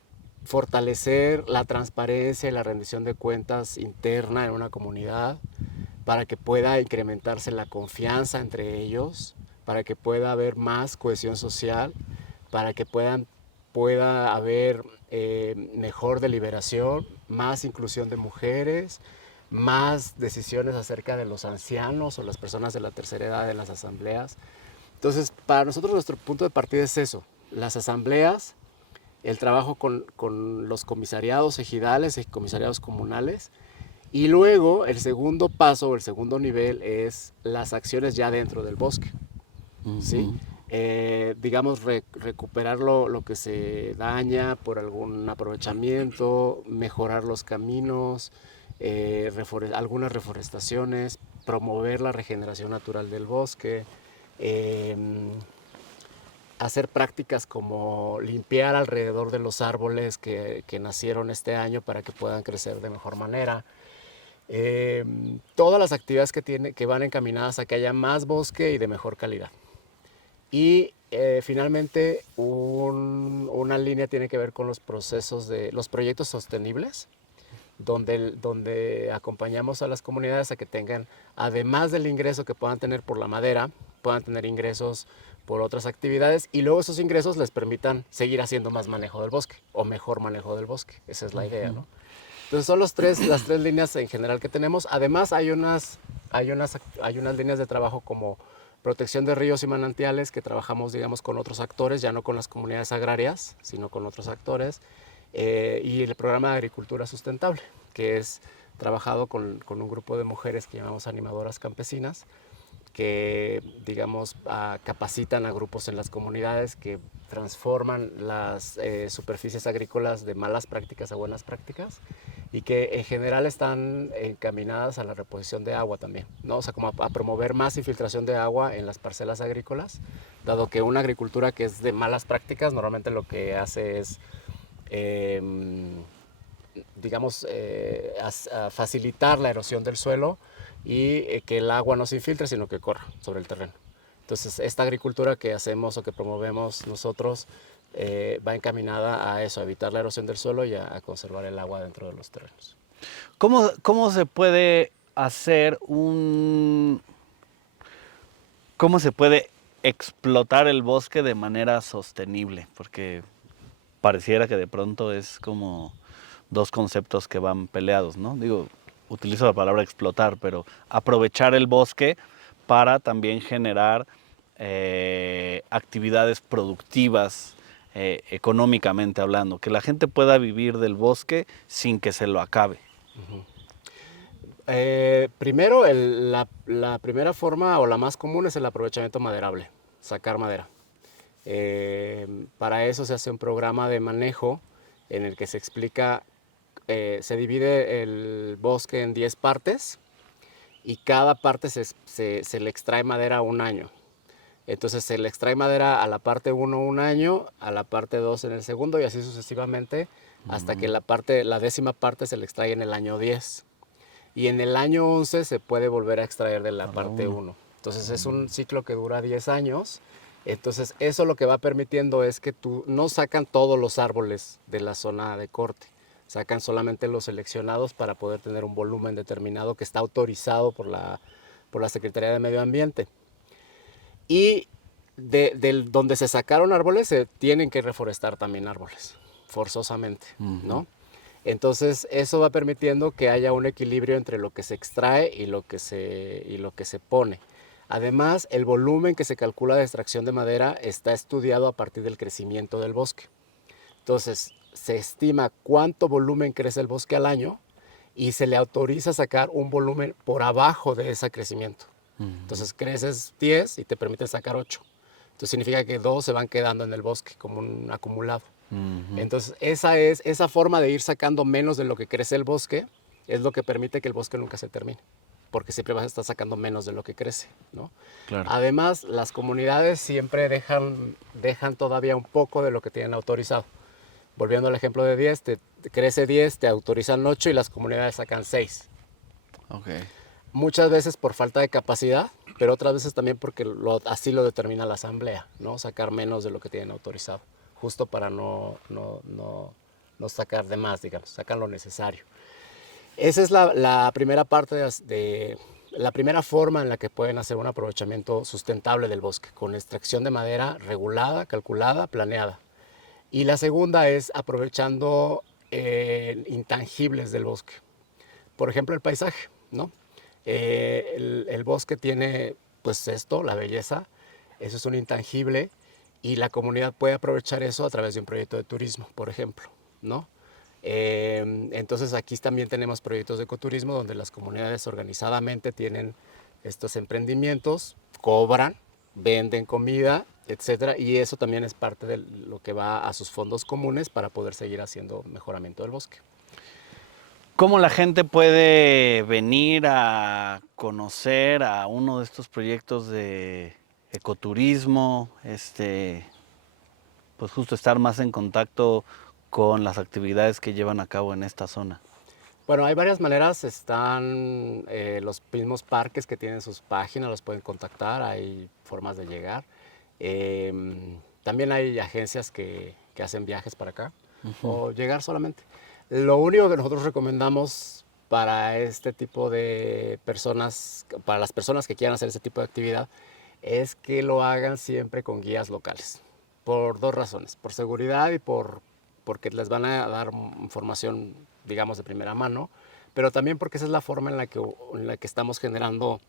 fortalecer la transparencia y la rendición de cuentas interna en una comunidad para que pueda incrementarse la confianza entre ellos, para que pueda haber más cohesión social, para que pueda haber mejor deliberación, más inclusión de mujeres, más decisiones acerca de los ancianos o las personas de la tercera edad en las asambleas. Entonces, para nosotros nuestro punto de partida es eso, las asambleas, el trabajo con los comisariados ejidales y comisariados comunales, y luego el segundo paso o el segundo nivel es las acciones ya dentro del bosque, ¿sí? Digamos, recuperar lo que se daña por algún aprovechamiento, mejorar los caminos, algunas reforestaciones, promover la regeneración natural del bosque, hacer prácticas como limpiar alrededor de los árboles que nacieron este año para que puedan crecer de mejor manera. Todas las actividades que van encaminadas a que haya más bosque y de mejor calidad. Y finalmente una línea tiene que ver con los proyectos sostenibles, donde acompañamos a las comunidades a que tengan, además del ingreso que puedan tener por la madera, puedan tener ingresos por otras actividades y luego esos ingresos les permitan seguir haciendo más manejo del bosque o mejor manejo del bosque. Esa es la idea, ¿no? Entonces son las tres líneas en general que tenemos. Además hay unas líneas de trabajo como protección de ríos y manantiales que trabajamos, digamos, con otros actores, ya no con las comunidades agrarias, sino con otros actores. Y el programa de agricultura sustentable, que es trabajado con un grupo de mujeres que llamamos animadoras campesinas, que, digamos, capacitan a grupos en las comunidades que transforman las superficies agrícolas de malas prácticas a buenas prácticas y que en general están encaminadas a la reposición de agua también, ¿no? O sea, como a promover más infiltración de agua en las parcelas agrícolas, dado que una agricultura que es de malas prácticas normalmente lo que hace es digamos, a facilitar la erosión del suelo y que el agua no se infiltre, sino que corra sobre el terreno. Entonces, esta agricultura que hacemos o que promovemos nosotros va encaminada a eso, a evitar la erosión del suelo y a conservar el agua dentro de los terrenos. ¿Cómo se puede hacer cómo se puede explotar el bosque de manera sostenible? Porque pareciera que de pronto es como dos conceptos que van peleados, ¿no? Digo, utilizo la palabra explotar, pero aprovechar el bosque para también generar actividades productivas, económicamente hablando, que la gente pueda vivir del bosque sin que se lo acabe. Primero, la primera forma o la más común es el aprovechamiento maderable, sacar madera. Para eso se hace un programa de manejo en el que se explica, se divide el bosque en 10 partes y cada parte se le extrae madera un año. Entonces se le extrae madera a la parte 1 un año, a la parte 2 en el segundo y así sucesivamente hasta que la décima parte se le extrae en el año 10. Y en el año 11 se puede volver a extraer de la parte 1. Entonces es un ciclo que dura 10 años. Entonces eso lo que va permitiendo es que no sacan todos los árboles de la zona de corte. Sacan solamente los seleccionados para poder tener un volumen determinado que está autorizado por la Secretaría de Medio Ambiente. Y donde se sacaron árboles se tienen que reforestar también árboles, forzosamente, ¿no? Entonces eso va permitiendo que haya un equilibrio entre lo que se extrae y lo que se pone. Además, el volumen que se calcula de extracción de madera está estudiado a partir del crecimiento del bosque. Entonces, se estima cuánto volumen crece el bosque al año y se le autoriza sacar un volumen por abajo de ese crecimiento. Entonces, creces 10 y te permite sacar 8. Entonces significa que 2 se van quedando en el bosque como un acumulado. Ujú. Entonces esa forma de ir sacando menos de lo que crece el bosque es lo que permite que el bosque nunca se termine, porque siempre vas a estar sacando menos de lo que crece, ¿no? Claro. Además, las comunidades siempre dejan todavía un poco de lo que tienen autorizado. Volviendo al ejemplo de 10, te crece 10, te autorizan 8 y las comunidades sacan 6. Ok. Muchas veces por falta de capacidad, pero otras veces también porque así lo determina la asamblea, ¿no? Sacar menos de lo que tienen autorizado, justo para no sacar de más, digamos, sacan lo necesario. Esa es la primera parte la primera forma en la que pueden hacer un aprovechamiento sustentable del bosque, con extracción de madera regulada, calculada, planeada. Y la segunda es aprovechando intangibles del bosque. Por ejemplo, el paisaje, ¿no? El bosque tiene, pues esto, la belleza, eso es un intangible y la comunidad puede aprovechar eso a través de un proyecto de turismo, por ejemplo, ¿no? Entonces aquí también tenemos proyectos de ecoturismo donde las comunidades organizadamente tienen estos emprendimientos, cobran, venden comida, etcétera, y eso también es parte de lo que va a sus fondos comunes para poder seguir haciendo mejoramiento del bosque. ¿Cómo la gente puede venir a conocer a uno de estos proyectos de ecoturismo? Pues justo estar más en contacto con las actividades que llevan a cabo en esta zona. Bueno, hay varias maneras. Están los mismos parques que tienen sus páginas, los pueden contactar, hay formas de llegar. También hay agencias que hacen viajes para acá o llegar solamente. Lo único que nosotros recomendamos para este tipo de personas, para las personas que quieran hacer este tipo de actividad, es que lo hagan siempre con guías locales. Por 2 razones, por seguridad y porque les van a dar información, digamos, de primera mano, pero también porque esa es la forma en la que estamos generando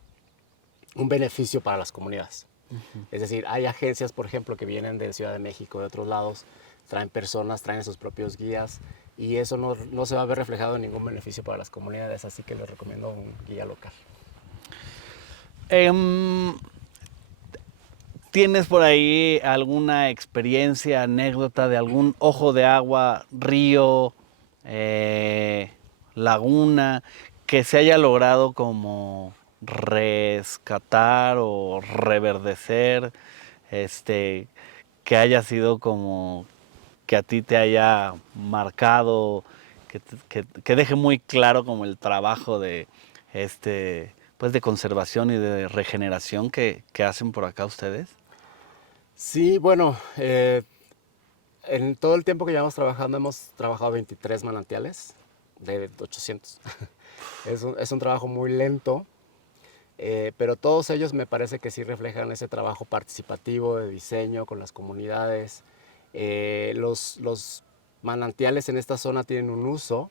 un beneficio para las comunidades. Es decir, hay agencias, por ejemplo, que vienen de Ciudad de México, de otros lados, traen personas, traen sus propios guías y eso no se va a ver reflejado en ningún beneficio para las comunidades, así que les recomiendo un guía local. Em, ¿Tienes por ahí alguna experiencia, anécdota de algún ojo de agua, río, eh, laguna, que se haya logrado como rescatar o reverdecer, que haya sido como que a ti te haya marcado, que deje muy claro como el trabajo de pues de conservación y de regeneración que hacen por acá ustedes? Sí, bueno, en todo el tiempo que llevamos trabajando hemos trabajado 23 manantiales de 800. Es un trabajo muy lento, pero todos ellos me parece que sí reflejan ese trabajo participativo de diseño con las comunidades. Los manantiales en esta zona tienen un uso,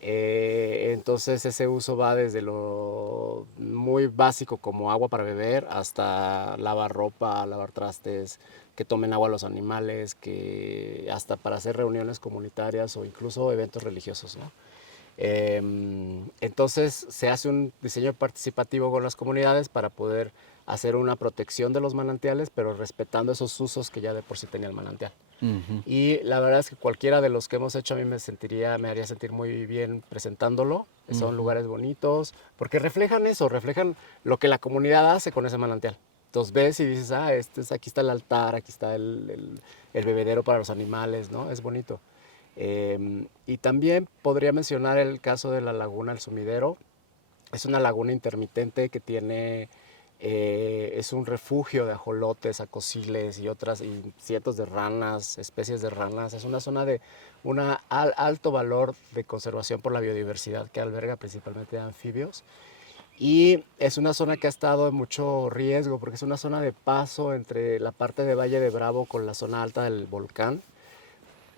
entonces ese uso va desde lo muy básico como agua para beber hasta lavar ropa, lavar trastes, que tomen agua los animales, que hasta para hacer reuniones comunitarias o incluso eventos religiosos, ¿no? Entonces se hace un diseño participativo con las comunidades para poder hacer una protección de los manantiales, pero respetando esos usos que ya de por sí tenía el manantial. Ujú. Y la verdad es que cualquiera de los que hemos hecho a mí me haría sentir muy bien presentándolo. Son lugares bonitos, porque reflejan eso, reflejan lo que la comunidad hace con ese manantial. Entonces ves y dices, aquí está el altar, aquí está el bebedero para los animales, ¿no? Es bonito. Y también podría mencionar el caso de la laguna El Sumidero. Es una laguna intermitente que tiene, es un refugio de ajolotes, acosiles y cientos de ranas, especies de ranas. Es una zona de alto valor de conservación por la biodiversidad que alberga principalmente anfibios. Y es una zona que ha estado en mucho riesgo porque es una zona de paso entre la parte de Valle de Bravo con la zona alta del volcán.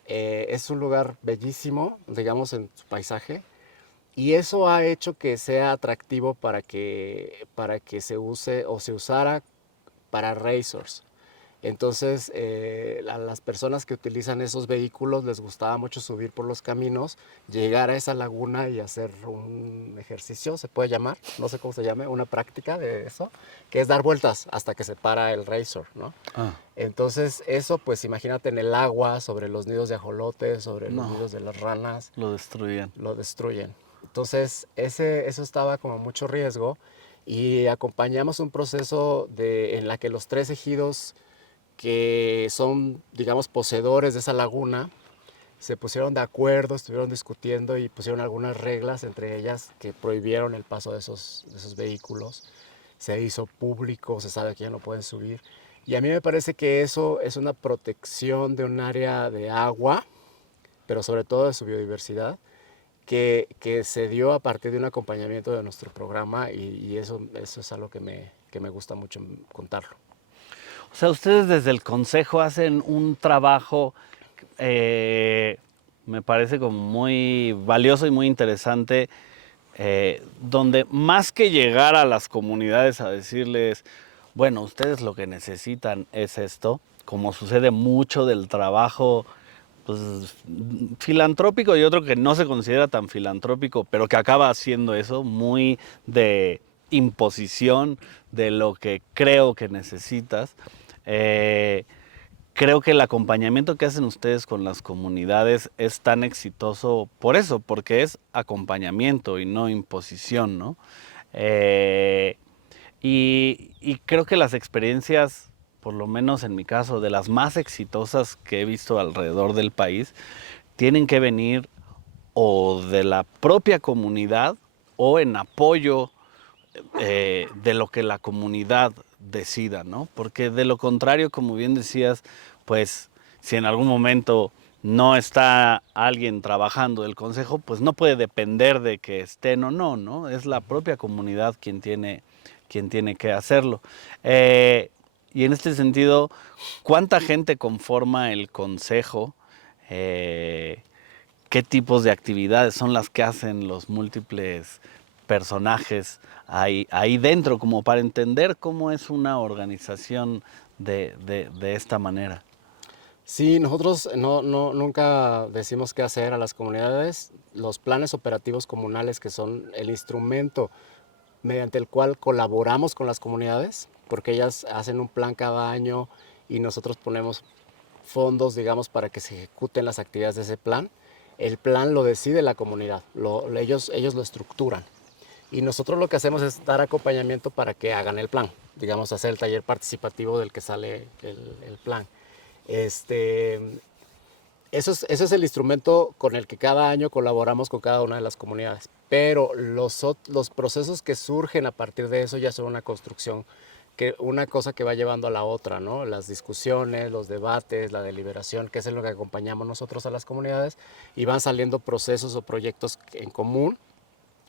Es un lugar bellísimo, digamos, en su paisaje, y eso ha hecho que sea atractivo para que se use o se usara para racers. Entonces, a las personas que utilizan esos vehículos les gustaba mucho subir por los caminos, llegar a esa laguna y hacer un ejercicio, se puede llamar, no sé cómo se llame, una práctica de eso, que es dar vueltas hasta que se para el Razor, ¿no? Ah, Entonces, eso, pues imagínate en el agua, sobre los nidos de ajolotes, sobre los No. nidos de las ranas, lo destruían. lo destruyen. Entonces, eso estaba como mucho riesgo y acompañamos un proceso en la que los 3 ejidos que son, digamos, poseedores de esa laguna, se pusieron de acuerdo, estuvieron discutiendo y pusieron algunas reglas, entre ellas que prohibieron el paso de esos vehículos. Se hizo público, se sabe que ya no pueden subir. Y a mí me parece que eso es una protección de un área de agua, pero sobre todo de su biodiversidad, que se dio a partir de un acompañamiento de nuestro programa y eso es algo que me gusta mucho contarlo. O sea, ustedes desde el consejo hacen un trabajo, me parece como muy valioso y muy interesante, donde más que llegar a las comunidades a decirles, bueno, ustedes lo que necesitan es esto, como sucede mucho del trabajo pues, filantrópico y otro que no se considera tan filantrópico, pero que acaba haciendo eso, muy de imposición de lo que creo que necesitas. Eh, Creo que el acompañamiento que hacen ustedes con las comunidades es tan exitoso por eso, porque es acompañamiento y no imposición, ¿no? Eh, y creo que las experiencias, por lo menos en mi caso, de las más exitosas que he visto alrededor del país, tienen que venir o de la propia comunidad o en apoyo de lo que la comunidad decida, ¿no? Porque de lo contrario, como bien decías, pues si en algún momento no está alguien trabajando del consejo, pues no puede depender de que estén o no, ¿no? Es la propia comunidad quien tiene que hacerlo. Y en este sentido, ¿cuánta gente conforma el consejo? ¿Qué tipos de actividades son las que hacen los múltiples personajes ahí dentro, como para entender cómo es una organización de esta manera? Sí, nosotros nunca decimos qué hacer a las comunidades. Los planes operativos comunales, que son el instrumento mediante el cual colaboramos con las comunidades, porque ellas hacen un plan cada año y nosotros ponemos fondos, digamos, para que se ejecuten las actividades de ese plan. El plan lo decide la comunidad, ellos lo estructuran. Y nosotros lo que hacemos es dar acompañamiento para que hagan el plan, digamos, hacer el taller participativo del que sale el plan. Ese es el instrumento con el que cada año colaboramos con cada una de las comunidades. Pero los procesos que surgen a partir de eso ya son una construcción, una cosa que va llevando a la otra, ¿no? Las discusiones, los debates, la deliberación, que es en lo que acompañamos nosotros a las comunidades, y van saliendo procesos o proyectos en común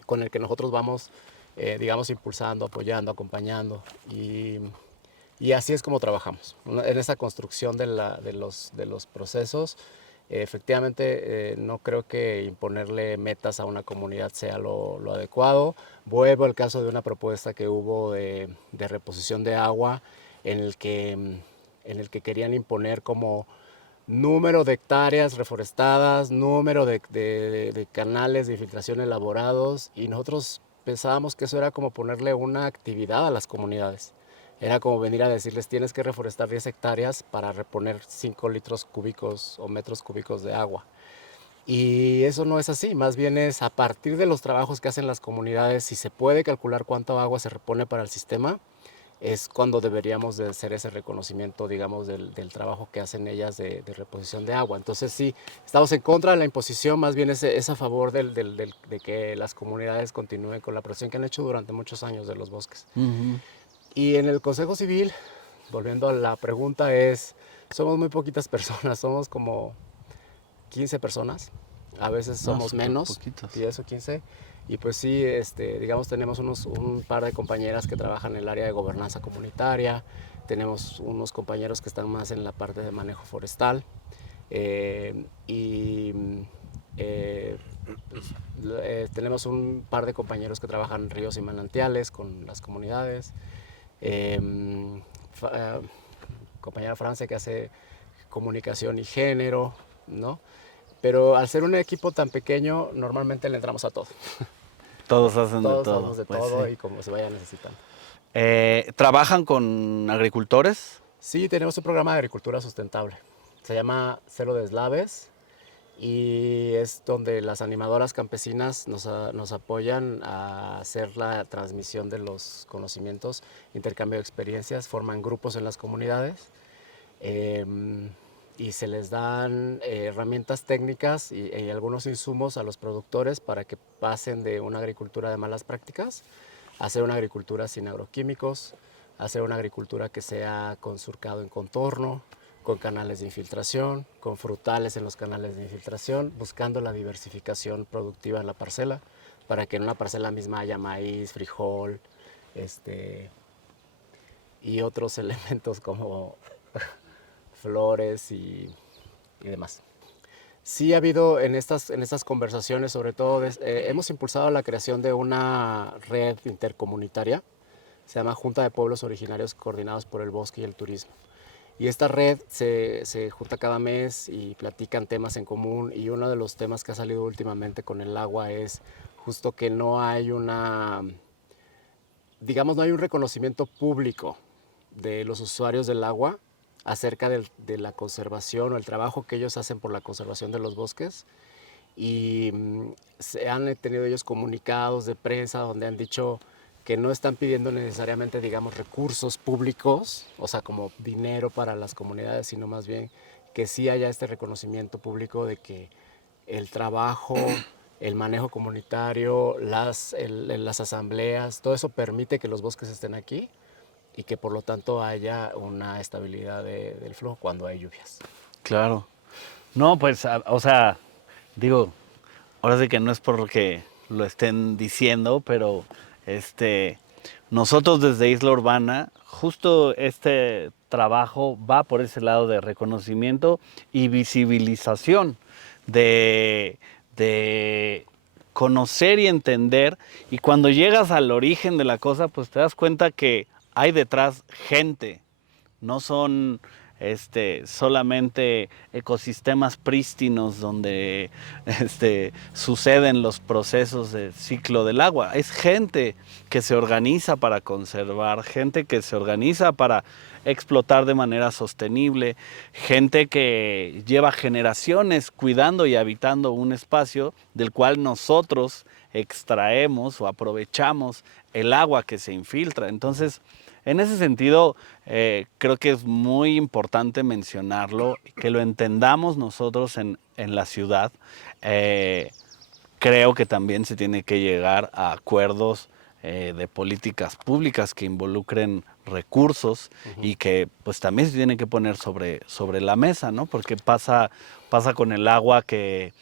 con el que nosotros vamos, digamos, impulsando, apoyando, acompañando. Y así es como trabajamos, en esa construcción de los procesos. Efectivamente, no creo que imponerle metas a una comunidad sea lo adecuado. Vuelvo al caso de una propuesta que hubo de reposición de agua en el que querían imponer como número de hectáreas reforestadas, número de canales de infiltración elaborados, y nosotros pensábamos que eso era como ponerle una actividad a las comunidades. Era como venir a decirles, tienes que reforestar 10 hectáreas para reponer 5 litros cúbicos o metros cúbicos de agua. Y eso no es así, más bien es a partir de los trabajos que hacen las comunidades, si se puede calcular cuánta agua se repone para el sistema, es cuando deberíamos de hacer ese reconocimiento, digamos, del trabajo que hacen ellas de reposición de agua. Entonces sí, estamos en contra de la imposición, más bien es a favor de que las comunidades continúen con la presión que han hecho durante muchos años de los bosques. Uh-huh. Y en el Consejo Civil, volviendo a la pregunta, somos muy poquitas personas, somos como 15 personas, a veces somos menos, poquitos. 10 o 15, y pues sí, digamos, tenemos un par de compañeras que trabajan en el área de gobernanza comunitaria, tenemos unos compañeros que están más en la parte de manejo forestal, tenemos un par de compañeros que trabajan en ríos y manantiales con las comunidades. compañera Francia que hace comunicación y género, ¿no? Pero al ser un equipo tan pequeño, normalmente le entramos a todo. Todos hacen de Todos todo. hacemos de Pues todo sí. y como se vaya necesitando. ¿Trabajan con agricultores? Sí, tenemos un programa de agricultura sustentable. Se llama Celo de Eslaves y es donde las animadoras campesinas nos apoyan a hacer la transmisión de los conocimientos, intercambio de experiencias, forman grupos en las comunidades y se les dan herramientas técnicas y algunos insumos a los productores para que pasen de una agricultura de malas prácticas a hacer una agricultura sin agroquímicos, a hacer una agricultura que sea con surcado en contorno, con canales de infiltración, con frutales en los canales de infiltración, buscando la diversificación productiva en la parcela, para que en una parcela misma haya maíz, frijol, y otros elementos como flores y demás. Sí ha habido en estas conversaciones, sobre todo, hemos impulsado la creación de una red intercomunitaria, se llama Junta de Pueblos Originarios Coordinados por el Bosque y el Turismo. Y esta red se junta cada mes y platican temas en común, y uno de los temas que ha salido últimamente con el agua es justo que no hay no hay un reconocimiento público de los usuarios del agua acerca de la conservación o el trabajo que ellos hacen por la conservación de los bosques. Y se han tenido ellos comunicados de prensa donde han dicho que no están pidiendo necesariamente, digamos, recursos públicos, o sea, como dinero para las comunidades, sino más bien que sí haya este reconocimiento público de que el trabajo, el manejo comunitario, las asambleas, todo eso permite que los bosques estén aquí y que por lo tanto haya una estabilidad del flujo cuando hay lluvias. Claro. No, pues, o sea, digo, ahora sí que no es porque lo estén diciendo, pero nosotros desde Isla Urbana, justo este trabajo va por ese lado de reconocimiento y visibilización de conocer y entender. Y cuando llegas al origen de la cosa, pues te das cuenta que hay detrás gente. No son solamente ecosistemas prístinos donde suceden los procesos de ciclo del agua. Es gente que se organiza para conservar, gente que se organiza para explotar de manera sostenible, gente que lleva generaciones cuidando y habitando un espacio del cual nosotros extraemos o aprovechamos el agua que se infiltra. Entonces, en ese sentido, creo que es muy importante mencionarlo, que lo entendamos nosotros en la ciudad. Creo que también se tiene que llegar a acuerdos de políticas públicas que involucren recursos y que pues también se tienen que poner sobre la mesa, ¿no? Porque pasa con el agua que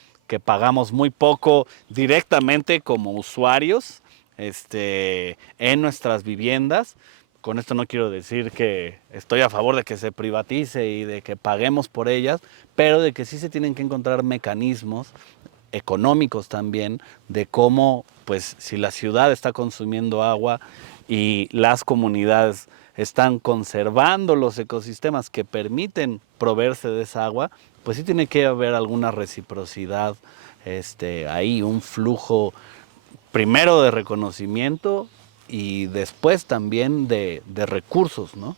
pagamos muy poco directamente como usuarios en nuestras viviendas. Con esto no quiero decir que estoy a favor de que se privatice y de que paguemos por ellas, pero de que sí se tienen que encontrar mecanismos económicos también de cómo, pues, si la ciudad está consumiendo agua y las comunidades están conservando los ecosistemas que permiten proveerse de esa agua, pues sí tiene que haber alguna reciprocidad ahí, un flujo primero de reconocimiento y después también de recursos, ¿no?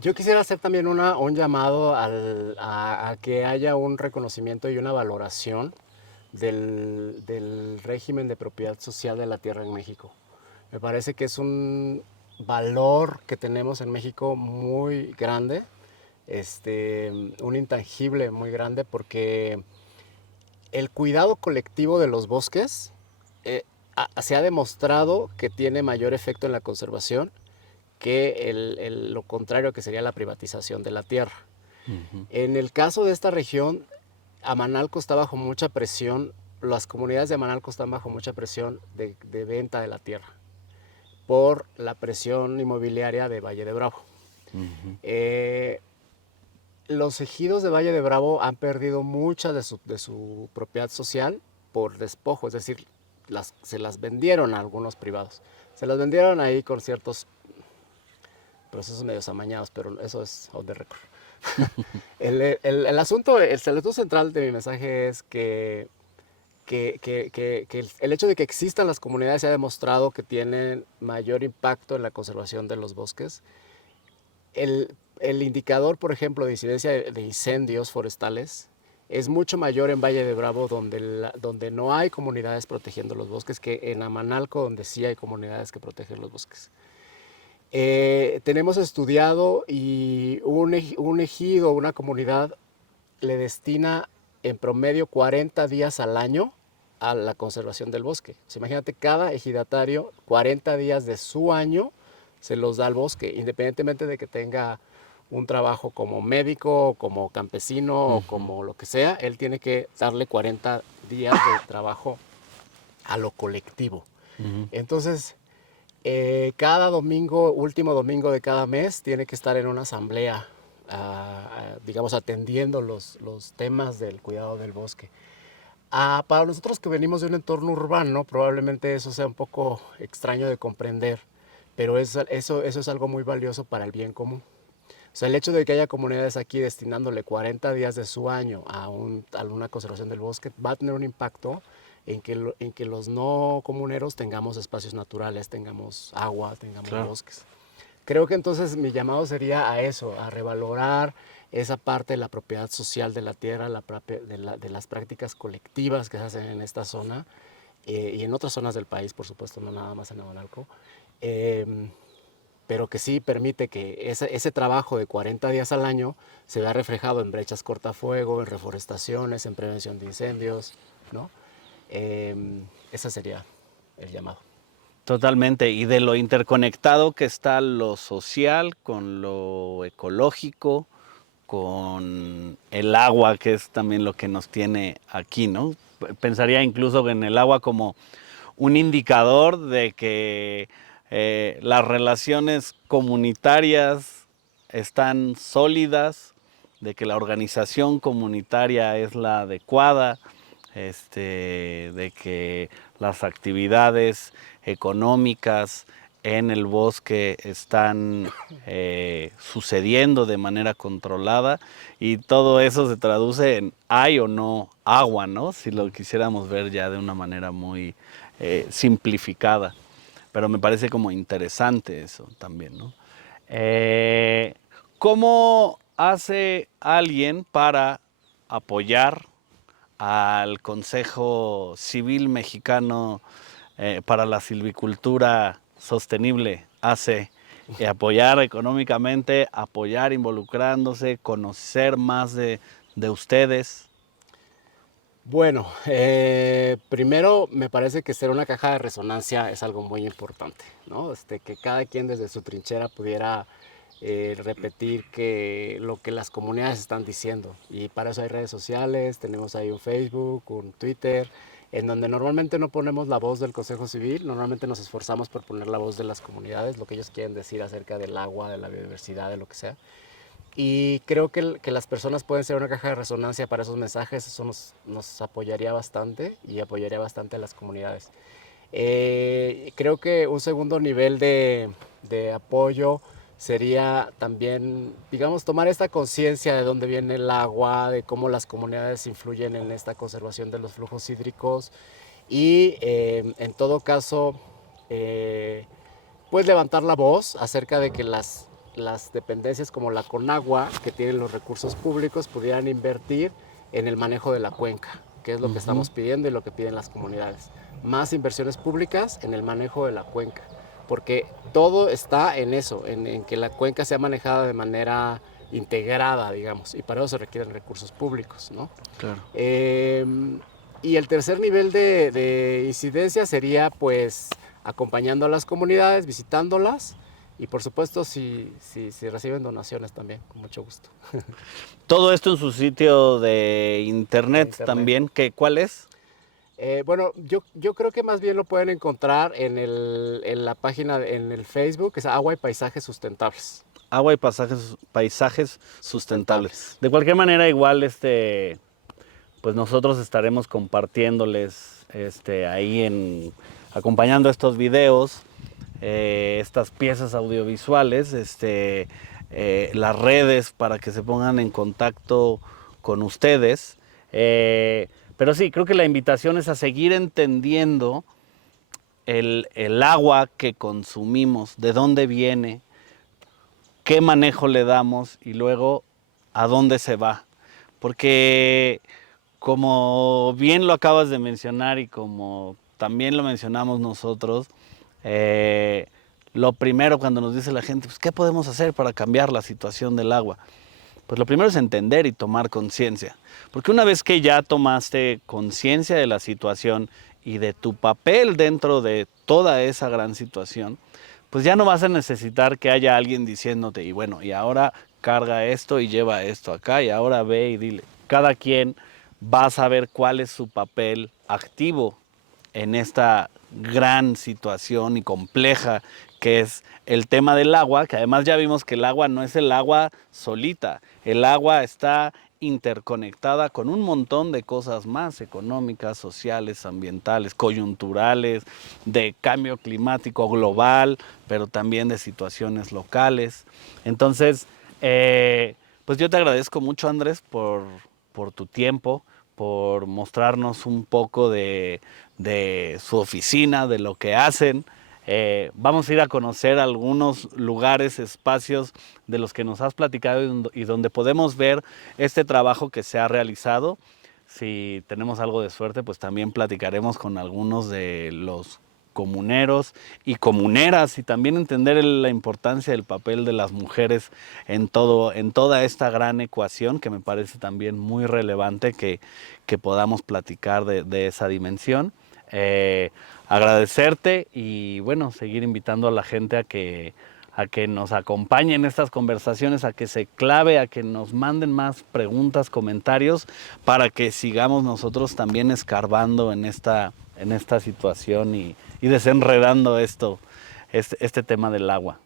Yo quisiera hacer también un llamado a que haya un reconocimiento y una valoración del régimen de propiedad social de la tierra en México. Me parece que es un valor que tenemos en México muy grande, un intangible muy grande, porque el cuidado colectivo de los bosques se ha demostrado que tiene mayor efecto en la conservación que lo contrario, que sería la privatización de la tierra. En el caso de esta región, Amanalco está bajo mucha presión, las comunidades de Amanalco están bajo mucha presión de venta de la tierra por la presión inmobiliaria de Valle de Bravo. Los ejidos de Valle de Bravo han perdido mucha de su propiedad social por despojo, es decir, se las vendieron a algunos privados. Se las vendieron ahí con ciertos procesos medios amañados, pero eso es on the record. El asunto central de mi mensaje es que el hecho de que existan las comunidades se ha demostrado que tienen mayor impacto en la conservación de los bosques. El indicador, por ejemplo, de incidencia de incendios forestales es mucho mayor en Valle de Bravo, donde no hay comunidades protegiendo los bosques, que en Amanalco, donde sí hay comunidades que protegen los bosques. Tenemos estudiado y un ejido, una comunidad, le destina en promedio 40 días al año a la conservación del bosque. O sea, imagínate, cada ejidatario 40 días de su año se los da al bosque, independientemente de que tenga un trabajo como médico, como campesino o como lo que sea, él tiene que darle 40 días de trabajo a lo colectivo. Entonces, cada domingo, último domingo de cada mes, tiene que estar en una asamblea, digamos, atendiendo los temas del cuidado del bosque. Para nosotros que venimos de un entorno urbano, probablemente eso sea un poco extraño de comprender, pero eso es algo muy valioso para el bien común. O sea, el hecho de que haya comunidades aquí destinándole 40 días de su año a una conservación del bosque va a tener un impacto en que los no comuneros tengamos espacios naturales, tengamos agua, tengamos bosques. Creo que entonces mi llamado sería a eso, a revalorar esa parte de la propiedad social de la tierra, de las prácticas colectivas que se hacen en esta zona y en otras zonas del país, por supuesto, no nada más en Amanalco, pero que sí permite que ese trabajo de 40 días al año se vea reflejado en brechas cortafuego, en reforestaciones, en prevención de incendios, ¿no? Ese sería el llamado. Totalmente, y de lo interconectado que está lo social con lo ecológico, con el agua, que es también lo que nos tiene aquí, ¿no? Pensaría incluso en el agua como un indicador de que las relaciones comunitarias están sólidas, de que la organización comunitaria es la adecuada, de que las actividades económicas en el bosque están sucediendo de manera controlada, y todo eso se traduce en hay o no agua, ¿no? Si lo quisiéramos ver ya de una manera muy simplificada. Pero me parece como interesante eso también, ¿no? ¿Cómo hace alguien para apoyar al Consejo Civil Mexicano para la Silvicultura Sostenible, ACE, apoyar económicamente, apoyar involucrándose, conocer más de ustedes? Bueno, primero me parece que ser una caja de resonancia es algo muy importante, ¿no? Que cada quien desde su trinchera pudiera repetir lo que las comunidades están diciendo. Y para eso hay redes sociales, tenemos ahí un Facebook, un Twitter, en donde normalmente no ponemos la voz del Consejo Civil, normalmente nos esforzamos por poner la voz de las comunidades, lo que ellos quieren decir acerca del agua, de la biodiversidad, de lo que sea. Y creo que las personas pueden ser una caja de resonancia para esos mensajes. Eso nos apoyaría bastante y apoyaría bastante a las comunidades. Creo que un segundo nivel de apoyo sería también, digamos, tomar esta conciencia de dónde viene el agua, de cómo las comunidades influyen en esta conservación de los flujos hídricos y en todo caso, pues levantar la voz acerca de que las dependencias como la Conagua, que tienen los recursos públicos, pudieran invertir en el manejo de la cuenca, que es lo que estamos pidiendo y lo que piden las comunidades. Más inversiones públicas en el manejo de la cuenca, porque todo está en eso, en que la cuenca sea manejada de manera integrada, digamos, y para eso se requieren recursos públicos, ¿no? Claro. Y el tercer nivel de incidencia sería, pues, acompañando a las comunidades, visitándolas, y por supuesto, si reciben donaciones también, con mucho gusto. Todo esto en su sitio de internet también, ¿cuál es? Bueno, yo creo que más bien lo pueden encontrar en la página, en el Facebook, que es Agua y Paisajes Sustentables. Agua y paisajes sustentables. De cualquier manera, igual, pues nosotros estaremos compartiéndoles ahí acompañando estos videos. estas piezas audiovisuales, las redes para que se pongan en contacto con ustedes. Pero sí, creo que la invitación es a seguir entendiendo el agua que consumimos, de dónde viene, qué manejo le damos y luego a dónde se va. Porque como bien lo acabas de mencionar y como también lo mencionamos nosotros, lo primero cuando nos dice la gente, pues, ¿qué podemos hacer para cambiar la situación del agua? Pues lo primero es entender y tomar conciencia. Porque una vez que ya tomaste conciencia de la situación y de tu papel dentro de toda esa gran situación, pues ya no vas a necesitar que haya alguien diciéndote, y bueno, y ahora carga esto y lleva esto acá, y ahora ve y dile. Cada quien va a saber cuál es su papel activo en esta gran situación y compleja que es el tema del agua, que además ya vimos que el agua no es el agua solita, el agua está interconectada con un montón de cosas más económicas, sociales, ambientales, coyunturales, de cambio climático global, pero también de situaciones locales. Entonces, pues yo te agradezco mucho, Andrés, por tu tiempo, por mostrarnos un poco de su oficina, de lo que hacen. Vamos a ir a conocer algunos lugares, espacios de los que nos has platicado y donde podemos ver este trabajo que se ha realizado. Si tenemos algo de suerte, pues también platicaremos con algunos de los comuneros y comuneras y también entender la importancia del papel de las mujeres en toda esta gran ecuación que me parece también muy relevante que podamos platicar de esa dimensión. Agradecerte y bueno, seguir invitando a la gente a que nos acompañe en estas conversaciones, a que se clave, a que nos manden más preguntas, comentarios, para que sigamos nosotros también escarbando en esta situación y desenredando este tema del agua.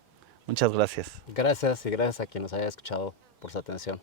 Muchas gracias. Gracias y gracias a quien nos haya escuchado por su atención.